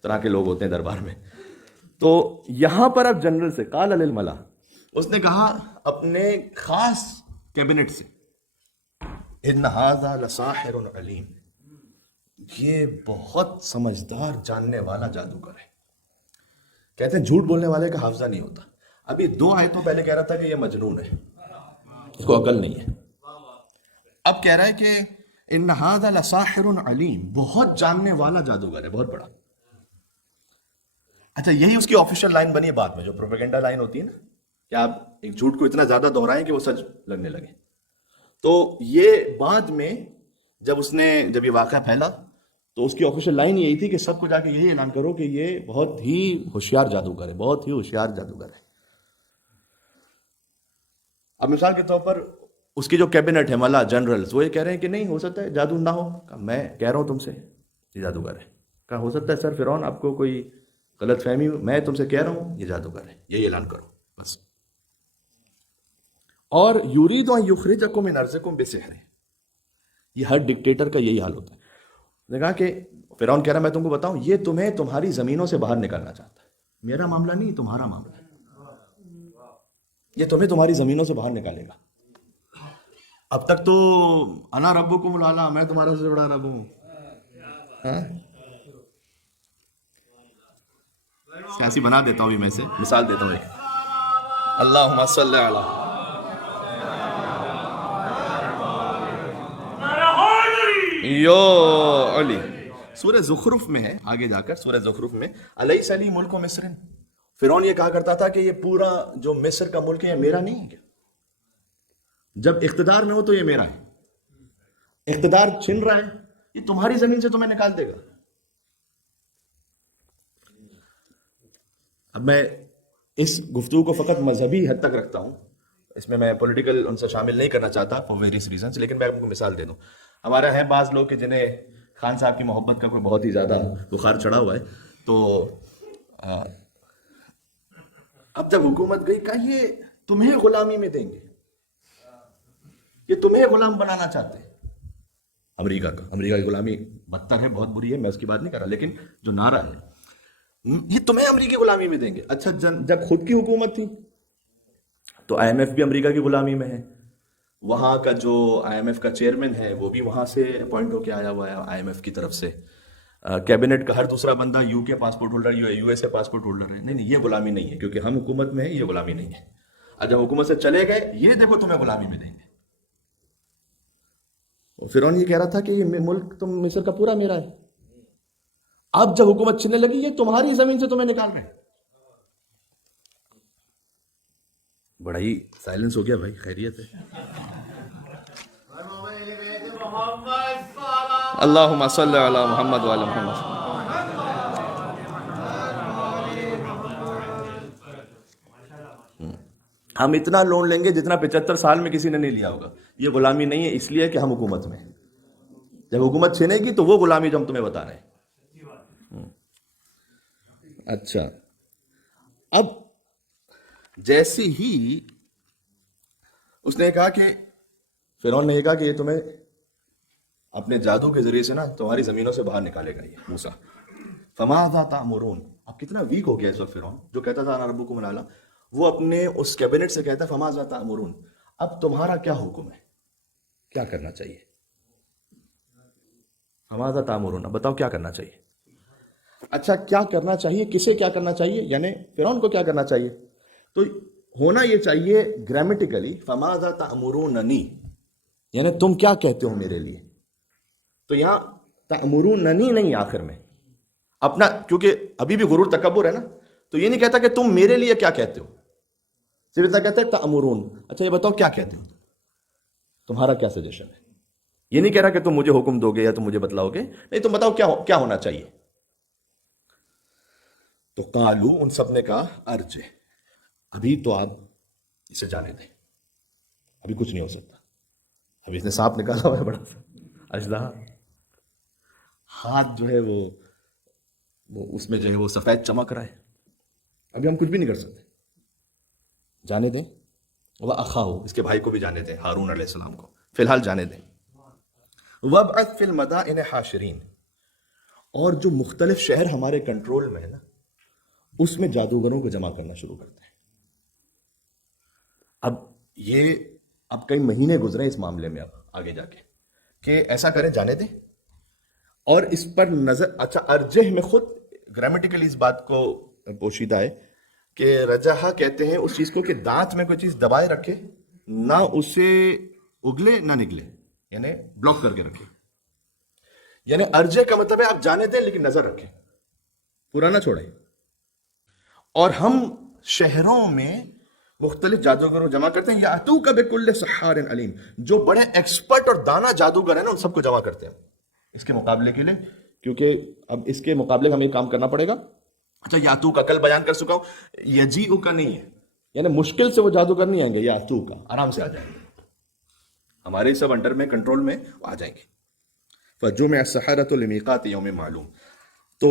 طرح کے لوگ ہوتے ہیں دربار میں. تو یہاں پر اب جنرل سے قال للملأ، اس نے کہا اپنے خاص کیبنٹ سے، ان ھذا لساحر علیم، یہ بہت سمجھدار جاننے والا جادوگر ہے. کہتے ہیں جھوٹ بولنے والے کا حافظہ نہیں ہوتا. ابھی 2 آیتوں پہلے کہہ رہا تھا کہ یہ مجنون ہے، اس کو عقل نہیں ہے. اب کہہ رہا ہے کہ ان ھذا لساحر علیم، بہت جاننے والا جادوگر ہے، بہت بڑا. اچھا، یہی اس کی آفیشیل لائن بنی ہے بعد میں، جو پروپیگنڈا لائن ہوتی ہے نا، کہ آپ ایک جھوٹ کو اتنا زیادہ دہرائیں کہ وہ سچ لگنے لگے. تو یہ بعد میں جب یہ واقعہ پھیلا تو اس کی آفیشیل لائن یہی تھی کہ سب کو جا کے یہی اعلان کرو کہ یہ بہت ہی ہوشیار جادوگر ہے، بہت ہی ہوشیار جادوگر ہے. اب مثال کے طور پر اس کی جو کیبنٹ ہے، ملا جنرلز، وہ یہ کہہ رہے ہیں کہ نہیں ہو سکتا ہے جادو نہ ہو. میں کہہ رہا ہوں تم سے یہ جادوگر ہے. کہا ہو سکتا ہے سر فرعون آپ کو کوئی غلط فہمی، میں تم سے کہہ رہا ہوں یہ جادوگر ہے، یہی اعلان کرو بس. اور یرید ان یخرجکم من ارضکم بسحر، یہ ہر ڈکٹیٹر کا یہی حال ہوتا ہے. نے کہا کہ فرعون کہہ رہا میں تم کو بتاؤں، یہ تمہیں تمہاری زمینوں سے باہر نکالنا چاہتا ہے. میرا معاملہ نہیں، تمہارا معاملہ ہے. یہ تمہیں تمہاری زمینوں سے باہر نکالے گا. اب تک تو انا ربکم الاعلی، میں تمہارا سب سے بڑا رب ہوں. سیاسی بنا دیتا ہوں میں سے مثال دیتا ہوں ایک. اللہم صلی علی یو علی. سورہ زخرف میں ہے، آگے جا کر سورہ زخرف میں، الیس لی ملک مصر، فرعون یہ کہا کرتا تھا کہ یہ پورا جو مصر کا ملک ہے یہ میرا نہیں ہے کیا؟ جب اقتدار میں ہو تو یہ میرا ہے. اقتدار چھن رہا ہے، یہ تمہاری زمین سے تمہیں نکال دے گا. اب میں اس گفتگو کو فقط مذہبی حد تک رکھتا ہوں، اس میں پولیٹیکل ان سے شامل نہیں کرنا چاہتا فور ویریس ریزنس. لیکن میں آپ کو مثال دے دوں. ہمارے ہیں بعض لوگ کہ جنہیں خان صاحب کی محبت کا کوئی بہت ہی زیادہ بخار چڑھا ہوا ہے، تو اب جب حکومت گئی کہا یہ تمہیں غلامی میں دیں گے، یہ تمہیں غلام بنانا چاہتے ہیں. امریکہ کی غلامی بدتر ہے، بہت بری ہے، میں اس کی بات نہیں کر رہا، لیکن جو نعرہ ہے یہ تمہیں امریکی غلامی میں دیں گے. اچھا، جب خود کی حکومت تھی تو آئی ایم ایف بھی امریکہ کی غلامی میں ہے. وہاں کا جو آئی ایم ایف کا چیئرمین ہے وہ بھی وہاں سے اپوائنٹ ہو کے آیا ہوا ہے آئی ایم ایف کی طرف سے. کیبنٹ کا ہر دوسرا بندہ یو کے passport holder, U S A passport holder ہے. نہیں، یہ غلامی نہیں ہے، کیونکہ ہم حکومت میں ہیں، یہ غلامی نہیں ہے. اور جب حکومت سے چلے گئے، یہ دیکھو تمہیں غلامی میں دیں گے. فرعون یہ کہہ رہا تھا کہ یہ ملک تم مصر کا پورا میرا ہے. اب جب حکومت چلنے لگی، یہ تمہاری زمین سے تمہیں نکال رہے ہیں. بڑا ہی سائلنس ہو گیا بھائی، خیریت ہے؟ اللہم صلی علی محمد وعلی محمد. ہم اتنا لون لیں گے جتنا 75 سال میں کسی نے نہیں لیا ہوگا. یہ غلامی نہیں ہے، اس لیے کہ ہم حکومت میں ہیں. جب حکومت چھینے گی تو وہ غلامی جو ہم تمہیں بتا رہے ہیں. اچھا، اب جیسی ہی اس نے کہا کہ فرعون نے یہ کہا کہ یہ تمہیں اپنے جادو کے ذریعے سے نا تمہاری زمینوں سے باہر نکالے گا یہ موسیٰ. فماذا تأمرون. اب کتنا ویک ہو گیا اس وقت فرعون، جو کہتا تھا انا ربکم الاعلی، وہ اپنے اس کیبنٹ سے کہتا ہے فماذا تأمرون، اب تمہارا کیا حکم ہے، کیا کرنا چاہیے. فماذا تأمرون، اب بتاؤ کیا کرنا چاہیے. اچھا، کیا کرنا چاہیے، کسے کیا کرنا چاہیے، یعنی فرعون کو کیا کرنا چاہیے. تو ہونا یہ چاہیے گرامیٹیکلی فماذا تأمروننی، یعنی تم کیا کہتے ہو میرے لیے. تو یہاں تأمروننی نہیں آخر میں اپنا، کیونکہ ابھی بھی غرور تکبر ہے نا، تو یہ نہیں کہتا کہ تم میرے لیے کیا کہتے ہو، صرف اتنا کہتا ہے تأمرون. اچھا یہ بتاؤ کیا کہتے ہو، تمہارا کیا سجیشن ہے. یہ نہیں کہہ رہا کہ تم مجھے حکم دو گے یا تم مجھے بتلاؤ گے، نہیں، تم بتاؤ کیا ہونا چاہیے. تو قالو، ان سب نے کہا ارجع، ابھی تو آپ اسے جانے دیں، ابھی کچھ نہیں ہو سکتا. ابھی اس نے سانپ نکالا ہوا ہے بڑا سا اژدہا، ہاتھ جو ہے وہ اس میں جو ہے وہ سفید چمک رہا ہے، ابھی ہم کچھ بھی نہیں کر سکتے، جانے دیں. وہ اخاہو، اس کے بھائی کو بھی جانے دیں، ہارون علیہ السلام کو فی الحال جانے دیں. وابعث فی المدائن حاشرین، اور جو مختلف شہر ہمارے کنٹرول میں ہے نا اس میں جادوگروں کو جمع کرنا شروع کرتے ہیں. اب کئی مہینے گزرے اس معاملے میں، اب آگے جا کے کہ ایسا کریں جانے دیں اور اس پر نظر. اچھا، ارجح میں خود گرامیٹیکلی اس بات کو پوشیدہ ہے کہ رجحہ کہتے ہیں اس چیز کو کہ دانت میں کوئی چیز دبائے رکھے، نہ اسے اگلے نہ نکلے، یعنی بلاک کر کے رکھے. یعنی ارجح کا مطلب ہے آپ جانے دیں لیکن نظر رکھیں، پورا نہ چھوڑیں. اور ہم شہروں میں مختلف جادوگروں جمع کرتے ہیں. یاتوک بکل سحار علیم، جو بڑے ایکسپرٹ اور دانا جادوگر ہیں نا ان سب کو جمع کرتے ہیں اس کے مقابلے کے لیے، کیونکہ اب اس کے مقابلے ہمیں کام کرنا پڑے گا. اچھا، یاتو کا کل بیان کر چکا ہوں، یجیء کا نہیں ہے، یعنی مشکل سے وہ جادوگر نہیں آئیں گے، یاتو کا آرام سے آ جائیں گے، ہمارے سب انڈر میں کنٹرول میں آ جائیں گے. فجمع السحرۃ لمیقات یوم معلوم، تو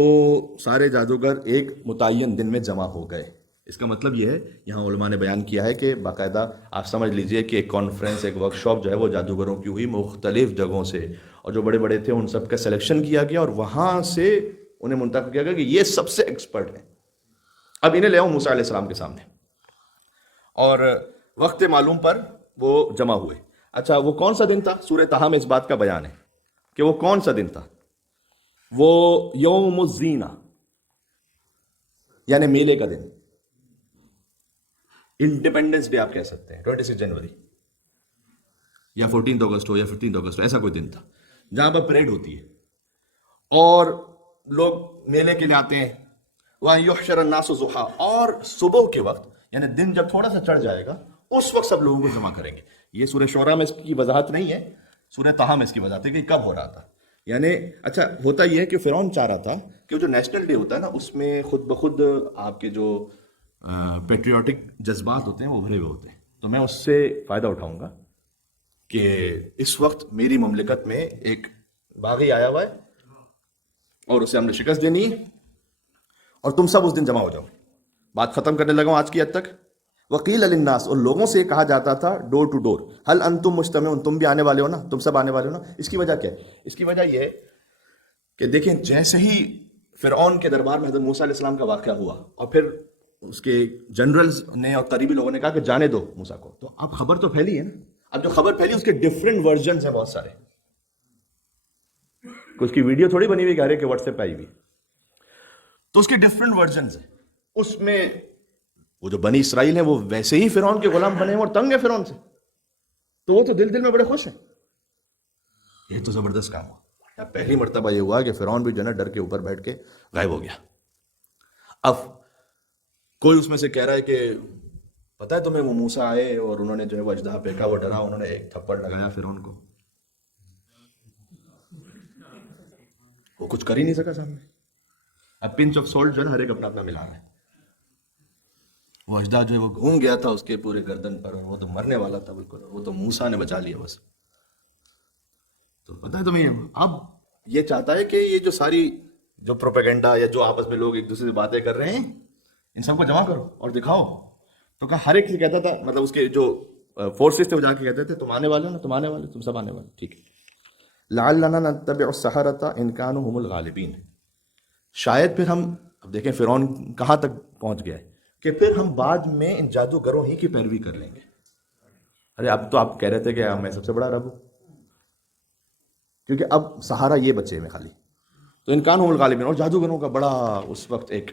سارے جادوگر ایک متعین دن میں جمع ہو گئے. اس کا مطلب یہ ہے، یہاں علماء نے بیان کیا ہے کہ باقاعدہ آپ سمجھ لیجئے کہ ایک کانفرنس، ایک ورکشاپ جو ہے وہ جادوگروں کی ہوئی مختلف جگہوں سے، اور جو بڑے بڑے تھے ان سب کا سلیکشن کیا گیا اور وہاں سے انہیں منتخب کیا گیا کہ یہ سب سے ایکسپرٹ ہیں، اب انہیں لے آؤں موسیٰ علیہ السلام کے سامنے. اور وقت معلوم پر وہ جمع ہوئے. اچھا، وہ کون سا دن تھا؟ سورہ طٰہٰ میں اس بات کا بیان ہے کہ وہ کون سا دن تھا. وہ یوم الزینہ، یعنی میلے کا دن، انڈیپینڈنس ڈے آپ کہہ سکتے ہیں، 26 جنوری یا 14 اگست ہو یا 15 اگست ہو، ایسا کوئی دن تھا جہاں پر پریڈ ہوتی ہے اور لوگ میلے کے لیے آتے ہیں. وہاں یحشر الناس ضحیٰ، اور صبح کے وقت، یعنی دن جب تھوڑا سا چڑھ جائے گا اس وقت سب لوگوں کو جمع کریں گے. یہ سورہ شعراء میں اس کی وضاحت نہیں ہے، سورہ طٰہٰ میں اس کی وضاحت ہے کہ کب ہو رہا تھا. یعنی اچھا ہوتا یہ ہے کہ فرعون چاہ رہا تھا کہ جو نیشنل ڈے ہوتا ہے نا اس میں خود بخود آپ کے جو پیٹریوٹک جذبات ہوتے ہیں وہ بھرے ہوئے ہوتے ہیں، تو میں اس سے فائدہ اٹھاؤں گا کہ اس وقت میری مملکت میں ایک باغی آیا ہوا ہے اور اسے ہم نے شکست دینی ہے اور تم سب اس دن جمع ہو جاؤ. بات ختم کرنے لگا ہوں آج کی حد تک. وقیل للناس، اور لوگوں سے کہا جاتا تھا ڈور ٹو ڈور، هل انتم مجتمعون، تم بھی آنے والے ہو نا، تم سب آنے والے ہو نا. اس کی وجہ کیا ہے؟ اس کی وجہ یہ ہے کہ دیکھیں جیسے ہی فرعون کے دربار میں حضرت موسیٰ علیہ السلام کا واقعہ ہوا اور پھر اس کے جنرلز نے اور قریبی لوگوں نے کہا کہ جانے دو موسیٰ کو، تو اب خبر تو پھیلی ہے نا. اب جو خبر پھیلی اس کے ڈفرینٹ ورژنز ہیں بہت سارے، اس کی ویڈیو تھوڑی بنی ہوئی کہ ہر ایک کے واٹس ایپ پہ آئی ہوئی، تو اس کے ڈفرینٹ ورژنز ہیں. اس میں وہ جو بنی اسرائیل ہیں وہ ویسے ہی فرعون کے غلام بنے ہیں اور تنگ ہیں فرعون سے، تو وہ تو دل دل میں بڑے خوش ہیں. یہ تو زبردست کام ہوا. پہلی مرتبہ یہ ہوا کہ فرعون بھی جو ہے نا ڈر کے اوپر بیٹھ کے غائب ہو گیا. اب کوئی اس میں سے کہہ رہا ہے کہ پتہ ہے تمہیں وہ موسیٰ آئے اور انہوں نے جو ہے وہ اژدہا پھینکا، وہ ڈرا، انہوں نے ایک تھپڑ لگایا فرعون کو، وہ کچھ کر ہی نہیں سکا سامنے. اب پنچ آف سالٹ جو ہے نا ہر ایک اپنا اپنا ملا رہا ہے. وہ اژدہا جو ہے وہ گھوم گیا تھا اس کے پورے گردن پر، وہ تو مرنے والا تھا بالکل، وہ تو موسیٰ نے بچا لیا بس. تو پتہ ہے تمہیں، اب یہ چاہتا ہے کہ یہ جو ساری جو پروپیگنڈا یا جو آپس میں لوگ ایک دوسرے سے باتیں کر رہے ہیں ان سب کو جمع کرو اور دکھاؤ. تو کہا ہر ایک سے کہتا تھا، مطلب اس کے جو فورسز تھے وہ جا کے کہتے تھے تم آنے والے ہو نا، تم آنے والے، تم سب آنے والے، ٹھیک ہے. لعلنا نتبع السحرة ان كانوا هم الغالبین. شاید پھر ہم، اب دیکھیں فرعون کہاں تک پہنچ گیا ہے کہ پھر ہم بعد میں ان جادوگروں ہی کی پیروی کر لیں گے. ارے اب تو آپ کہہ رہے تھے کہ میں سب سے بڑا رب ہوں، کیونکہ اب سہارا یہ بچے میں خالی. تو ان كانوا هم الغالبین، اور جادوگروں کا بڑا اس وقت ایک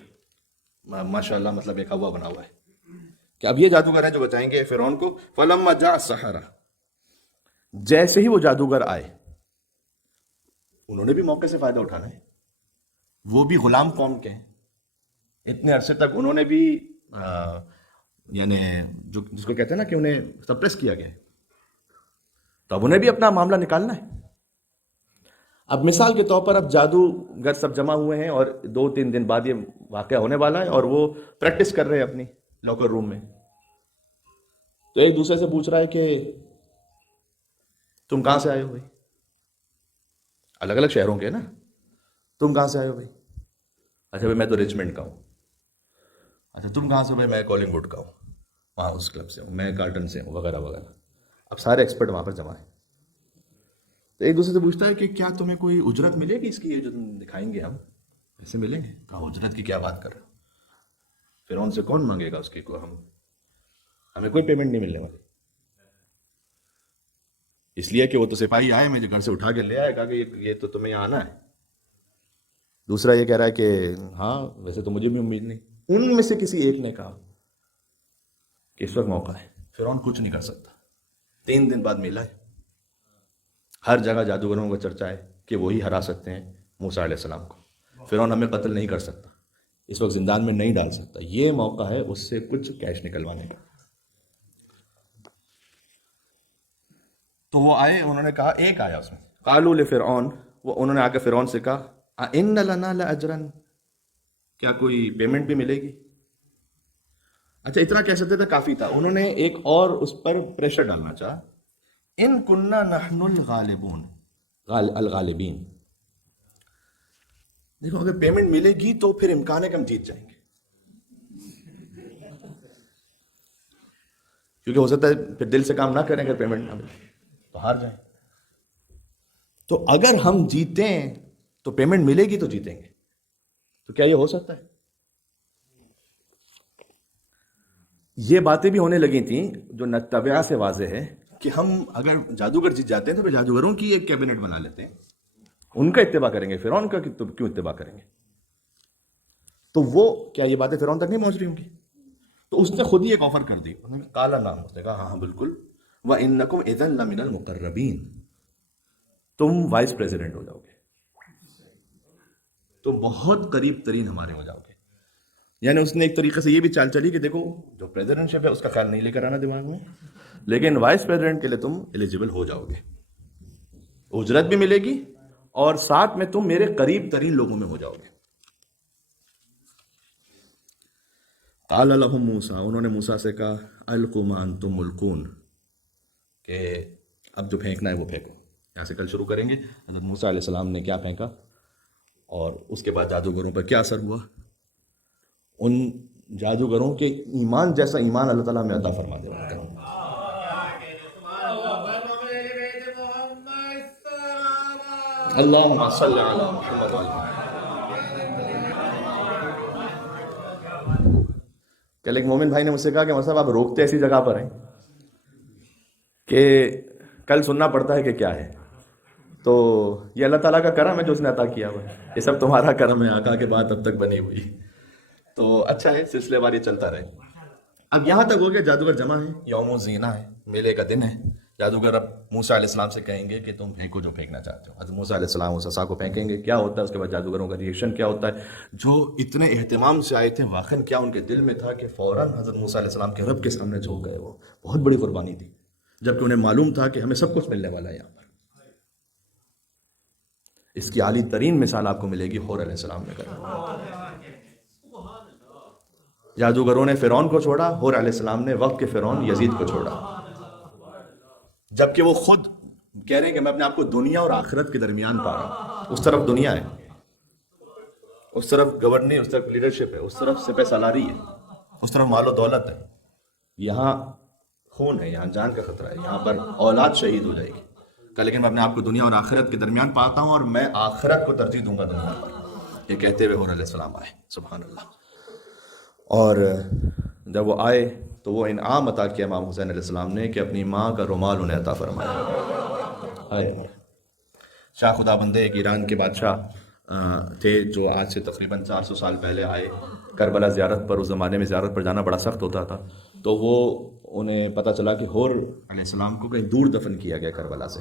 ماشاء اللہ مطلب ایک ہوا بنا ہوا ہے کہ اب یہ جادوگر ہیں جو بتائیں گے فرعون کو. فلما جاء السحرة، جیسے ہی وہ جادوگر آئے، انہوں نے بھی موقع سے فائدہ اٹھانا ہے، وہ بھی غلام قوم کے ہیں، اتنے عرصے تک انہوں نے بھی یعنی جو جس کو کہتے ہیں نا کہ انہیں سپریس کیا گیا ہے، تو اب انہیں بھی اپنا معاملہ نکالنا ہے. اب مثال کے طور پر اب جادوگر سب جمع ہوئے ہیں اور 2-3 دن بعد یہ واقعہ ہونے والا ہے اور وہ پریکٹس کر رہے ہیں اپنی لاکر روم میں. تو ایک دوسرے سے پوچھ رہا ہے کہ تم کہاں سے آئے ہو بھائی؟ الگ الگ شہروں کے نا. تم کہاں سے آئے ہو بھائی؟ اچھا بھائی میں تو ریچمنڈ کا ہوں. اچھا تم کہاں سے؟ بھائی میں کولنگ ووڈ کا ہوں، وہاں اس کلب سے ہوں، میں کارٹن سے ہوں، وغیرہ وغیرہ. اب سارے ایکسپرٹ وہاں پر جمع ہیں. تو ایک دوسرے سے پوچھتا ہے کہ کیا تمہیں کوئی اجرت ملے گی اس کی، یہ جو تم دکھائیں گے ہم ایسے ملیں گے؟ کہا اجرت کی کیا بات کر رہے ہو، فرعون سے کون مانگے گا اس کی کو، ہمیں کوئی پیمنٹ نہیں ملنے والی. اس لیے کہ وہ تو سپاہی آئے مجھے گھر سے اٹھا کے لے آئے، کہا کہ یہ تو تمہیں یہاں آنا ہے. دوسرا یہ کہہ رہا ہے کہ ہاں ویسے تو مجھے بھی امید نہیں. ان میں سے کسی ایک نے کہا کہ اس وقت موقع ہے، فرعون کچھ نہیں کر سکتا. 3 دن بعد ملا ہے، ہر جگہ جادوگروں کا چرچا ہے کہ وہی ہرا سکتے ہیں موسیٰ علیہ السلام کو. فرعون ہمیں قتل نہیں کر سکتا، اس وقت زندان میں نہیں ڈال سکتا. یہ موقع ہے اس سے کچھ کیش نکلوانے کا. تو وہ آئے، انہوں نے کہا، ایک آیا اس میں، قالوا لفرعون، وہ انہوں نے آ کے فرعون سے کہا اَإِنَّ لَنَا لَأَجْرًا، کیا کوئی پیمنٹ بھی ملے گی؟ اچھا اتنا کہہ سکتے تھا کافی تھا. انہوں نے ایک اور اس پر پریشر ڈالنا چاہا، ان کننا نحن الغالبون، الغالبین. دیکھو اگر پیمنٹ ملے گی تو پھر امکان ہے کہ ہم جیت جائیں گے، کیونکہ ہو سکتا ہے پھر دل سے کام نہ کریں، اگر پیمنٹ نہ ملے تو ہار جائیں. تو اگر ہم جیتیں تو پیمنٹ ملے گی تو جیتیں گے. تو کیا یہ ہو سکتا ہے؟ یہ باتیں بھی ہونے لگی تھیں جو نتبع سے واضح ہے کہ ہم اگر جادوگر جیت جاتے ہیں تو پھر جادوگروں کی ایک کیبنٹ بنا لیتے ہیں، ان کا اتباع کریں گے، فرعون کا کیوں اتباع کریں گے؟ تو وہ کیا یہ باتیں فرعون تک نہیں پہنچ رہی ہوں گی؟ تو اس نے خود ہی ایک آفر کر دی. کالا نام، اس نے کہا ہاں بالکل، وَإِنَّكُمْ إِذًا لَمِنَ الْمُقَرَّبِينَ، تم وائس پریزیڈنٹ ہو جاؤ گے، تو بہت قریب ترین ہمارے ہو جاؤ گے. یعنی اس نے ایک طریقے سے یہ بھی چال چلی کہ دیکھو جو پریزیڈنٹ شپ ہے اس کا خیال نہیں لے کر آنا دماغ میں، لیکن وائس پریزیڈنٹ کے لیے تم ایلیجیبل ہو جاؤ گے، اجرت بھی ملے گی اور ساتھ میں تم میرے قریب ترین لوگوں میں ہو جاؤ گے. قال لهم موسیٰ، انہوں نے موسیٰ سے کہا القوا ما انتم ملقون، کہ اب جو پھینکنا ہے وہ پھینکو. یہاں سے کل شروع کریں گے حضرت موسیٰ علیہ السلام نے کیا پھینکا اور اس کے بعد جادوگروں پر کیا اثر ہوا. ان جادوگروں کے ایمان جیسا ایمان اللہ تعالیٰ ہمیں عطا فرما دے. اللہم صلی علی محمد. کل ایک مومن بھائی نے مجھ سے کہا کہ مطلب آپ روکتے ایسی جگہ پر ہیں کہ کل سننا پڑتا ہے کہ کیا ہے. تو یہ اللہ تعالیٰ کا کرم ہے جو اس نے عطا کیا ہوا ہے، یہ سب تمہارا کرم ہے، آقا کے بعد اب تک بنی ہوئی. تو اچھا ہے، سلسلے وار یہ چلتا رہے. اب یہاں تک ہو گیا جادوگر جمع ہے، یوم الزینہ ہے، میلے کا دن ہے. جادوگر اب موسیٰ علیہ السلام سے کہیں گے کہ تم پھینکو جو پھینکنا چاہتے ہو. حضرت موسیٰ علیہ السلام اس عصا کو پھینکیں گے، کیا ہوتا ہے اس کے بعد جادوگروں کا ریئیکشن کیا ہوتا ہے. جو اتنے اہتمام سے آئے تھے واقعاً کیا ان کے دل میں تھا کہ فوراً حضرت موسیٰ علیہ السلام کے رب کے سامنے جھک گئے. وہ بہت بڑی قربانی تھی، جبکہ انہیں معلوم تھا کہ ہمیں سب کچھ ملنے والا ہے یہاں پر. اس کی عالی ترین مثال آپ کو ملے گی حور علیہ السلام میں کرنا. جادوگروں نے فرعون کو چھوڑا، حور علیہ السلام نے وقت کے فرعون یزید کو چھوڑا، جبکہ وہ خود کہہ رہے ہیں کہ میں اپنے آپ کو دنیا اور آخرت کے درمیان پا رہا ہوں۔ اس طرف دنیا ہے، اس طرف گورننگ، اس طرف لیڈرشپ ہے، اس طرف سپہ سالاری ہے، اس طرف مال و دولت ہے، یہاں خون ہے، یہاں جان کا خطرہ ہے، یہاں پر اولاد شہید ہو جائے گی کہ لیکن میں اپنے آپ کو دنیا اور آخرت کے درمیان پاتا ہوں اور میں آخرت کو ترجیح دوں گا دنیا پر، یہ کہتے ہوئے حور علیہ السلام آئے، سبحان اللہ۔ اور جب وہ آئے تو وہ انعام عطا کیا امام حسین علیہ السلام نے کہ اپنی ماں کا رومال انہیں عطا فرمایا۔ شاہ خدا بندے ایک ایران کے بادشاہ تھے جو آج سے تقریباً 400 سال پہلے آئے کربلا زیارت پر۔ اس زمانے میں زیارت پر جانا بڑا سخت ہوتا تھا، تو وہ انہیں پتہ چلا کہ حور علیہ السلام کو کہیں دور دفن کیا گیا کربلا سے،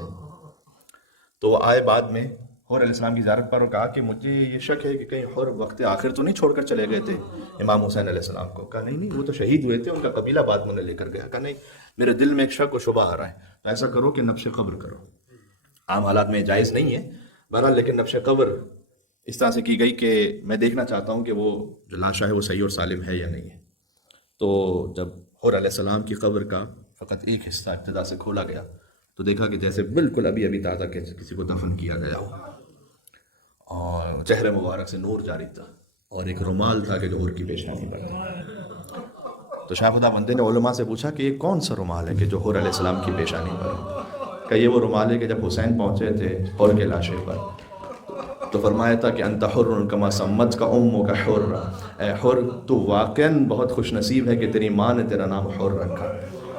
تو وہ آئے بعد میں حور علیہ السلام کی زیارت پر اور کہا کہ مجھے یہ شک ہے کہ کہیں حور وقت آخر تو نہیں چھوڑ کر چلے گئے تھے امام حسین علیہ السلام کو؟ کہا نہیں وہ تو شہید ہوئے تھے، ان کا قبیلہ بعد میں لے کر گیا۔ کہا نہیں، میرے دل میں ایک شک و شبہ آ رہا ہے، تو ایسا کرو کہ نبش قبر کرو۔ عام حالات میں جائز نہیں ہے بہرحال، لیکن نبش قبر اس طرح سے کی گئی کہ میں دیکھنا چاہتا ہوں کہ وہ جو لاشا ہے وہ صحیح اور سالم ہے یا نہیں ہے۔ تو جب حور علیہ السلام کی قبر کا فقط ایک حصہ ابتدا سے کھولا گیا تو دیکھا کہ جیسے بالکل ابھی تازہ کسی کو دفن کیا گیا ہو، اور چہرے مبارک سے نور جاری تھا، اور ایک رومال تھا کہ جو حور کی پیشانی پر تھا۔ تو شاہ خدا بندے نے علماء سے پوچھا کہ یہ کون سا رومال ہے کہ جو حور علیہ السلام کی پیشانی پر ہے؟ کہ یہ وہ رومال ہے کہ جب حسین پہنچے تھے حور کے لاشے پر تو فرمایا تھا کہ انت حر کما سمت کا امو کا حر، اے حر تو واقعاً بہت خوش نصیب ہے کہ تیری ماں نے تیرا نام حر رکھا۔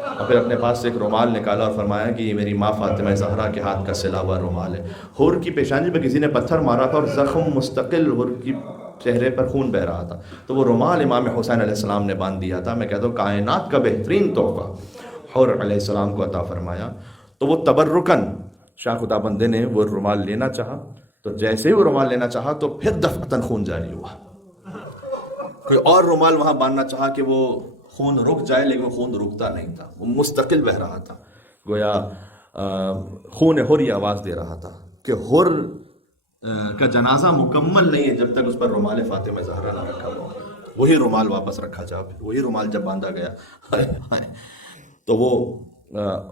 اور پھر اپنے پاس سے ایک رومال نکالا اور فرمایا کہ یہ میری ماں فاطمہ زہرا کے ہاتھ کا سلا ہوا رومال ہے۔ حور کی پیشانی پہ کسی نے پتھر مارا تھا اور زخم مستقل حور کی چہرے پر خون بہ رہا تھا، تو وہ رومال امام حسین علیہ السلام نے باندھ دیا تھا۔ میں کہتا ہوں کائنات کا بہترین تحفہ حور علیہ السلام کو عطا فرمایا۔ تو وہ تبرکن شاہ خدا بندے نے وہ رومال لینا چاہا، تو جیسے ہی وہ رومال لینا چاہا تو پھر دفعتاً خون جاری ہوا۔ کوئی اور رومال وہاں باندھنا چاہا کہ وہ خون رک جائے، لیکن وہ خون رکتا نہیں تھا، وہ مستقل بہ رہا تھا، گویا خون حر آواز دے رہا تھا کہ حر کا جنازہ مکمل نہیں ہے جب تک اس پر رومال فاطمہ زہرا نہ رکھا ہوا۔ وہی رومال واپس رکھا جا، پھر وہی رومال جب باندھا گیا تو وہ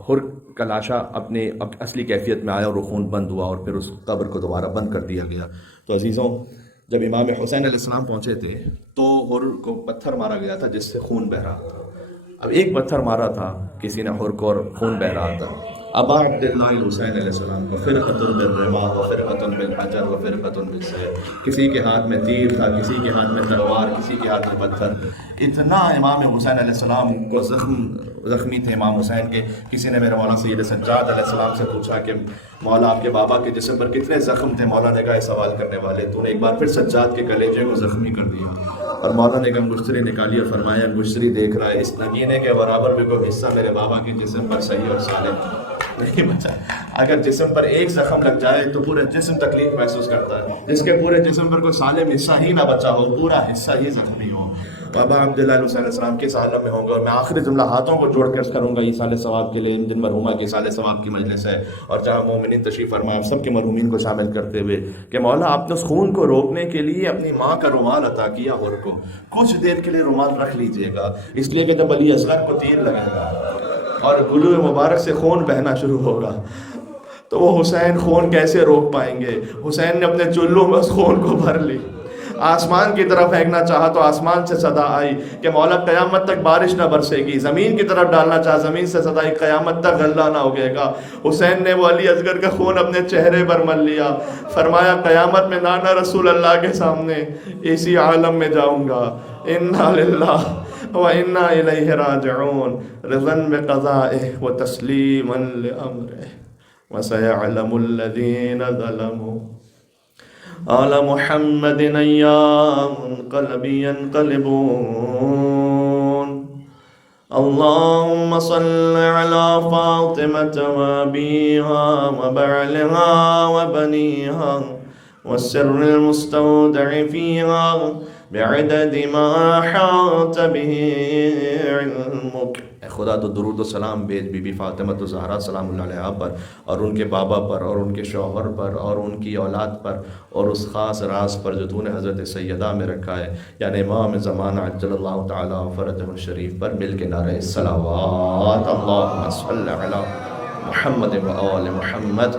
حر کا لاشا اپنے اصلی کیفیت میں آیا اور وہ خون بند ہوا، اور پھر اس قبر کو دوبارہ بند کر دیا گیا۔ تو عزیزوں، جب امام حسین علیہ السلام پہنچے تھے تو حر کو پتھر مارا گیا تھا جس سے خون بہ رہا تھا۔ اب ایک پتھر مارا تھا کسی نے حر کو اور خون بہ رہا تھا۔ ابا عبداللہ الحسین علیہ السلام کو فرقۃ بالرماح و فرقۃ بالحجر و فرقۃ بالسیف، کسی کے ہاتھ میں تیر تھا، کسی کے ہاتھ میں تلوار، کسی کے ہاتھ میں پتھر۔ اتنا امام حسین علیہ السلام کو زخمی تھے امام حسین کے۔ کسی نے میرے مولا سید سجاد علیہ السلام سے پوچھا کہ مولا آپ کے بابا کے جسم پر کتنے زخم تھے؟ مولا نے کہا سوال کرنے والے، تو نے ایک بار پھر سجاد کے کلیجے کو زخمی کر دیا۔ اور مولا نے کہا گشتری نکالی اور فرمایا گشتری دیکھ رہا ہے، اس نگینے کے برابر بھی کوئی حصہ میرے بابا کے جسم پر صحیح اور سالم نہیں بچا۔ اگر جسم پر ایک زخم لگ جائے تو پورے جسم تکلیف محسوس کرتا ہے، جس کے پورے جسم پر کوئی سالم حصہ ہی نہ بچا ہو، پورا حصہ ہی زخمی ہو۔ بابا عبداللہ حسین علیہ السلام کے عالم میں ہوں گے، اور میں آخری جملہ ہاتھوں کو جوڑ کر کروں گا ایصال ثواب کے لیے، ان دن مرحومہ کے ایصال ثواب کی مجلس ہے، اور جہاں مومنین تشریف فرمائے ہم سب کے مرحومین کو شامل کرتے ہوئے کہ مولا آپ نے اس خون کو روکنے کے لیے اپنی ماں کا رومال عطا کیا حر کو، کچھ دیر کے لیے رومال رکھ لیجئے گا، اس لیے کہ جب علی اصغر کو تیر لگے گا اور گلو مبارک سے خون بہنا شروع ہوگا تو وہ حسین خون کیسے روک پائیں گے؟ حسین نے اپنے چلوں میں اس خون کو بھر لی، آسمان کی طرف پھینکنا چاہا تو آسمان سے صدا آئی کہ مولا قیامت تک بارش نہ برسے گی، زمین کی طرف ڈالنا چاہا، زمین سے صدا آئی قیامت تک غلہ نہ اگے گا۔ حسین نے وہ علی اصغر کا خون اپنے چہرے پر مل لیا، فرمایا قیامت میں نانا رسول اللہ کے سامنے اسی عالم میں جاؤں گا، انا للہ وَإِنَّا إِلَيْهِ رَاجِعُونَ رِضًا بِقَضَائِهِ وَتَسْلِيمًا لِأَمْرِهِ وَسَيَعْلَمُ الَّذِينَ ظَلَمُوا آلَ مُحَمَّدٍ أَيَّامُ الْقَلْبِ يَنْقَلِبُونَ اللهم صل على فاطمة وأبيها وبعلها وبنيها والسر المستودع فيها بعدد ما أحاط به علمك۔ خدا تو درود و سلام بھیج بی بی فاطمہ الزہرا سلام اللہ علیہا پر اور ان کے بابا پر اور ان کے شوہر پر اور ان کی اولاد پر اور اس خاص راز پر جو تو نے حضرت سیدہ میں رکھا ہے، یعنی امام زمانہ عجل اللہ تعالیٰ فرجہ الشریف پر مل کے نعرہ الصلوات اللہم صلی علی محمد و آل محمد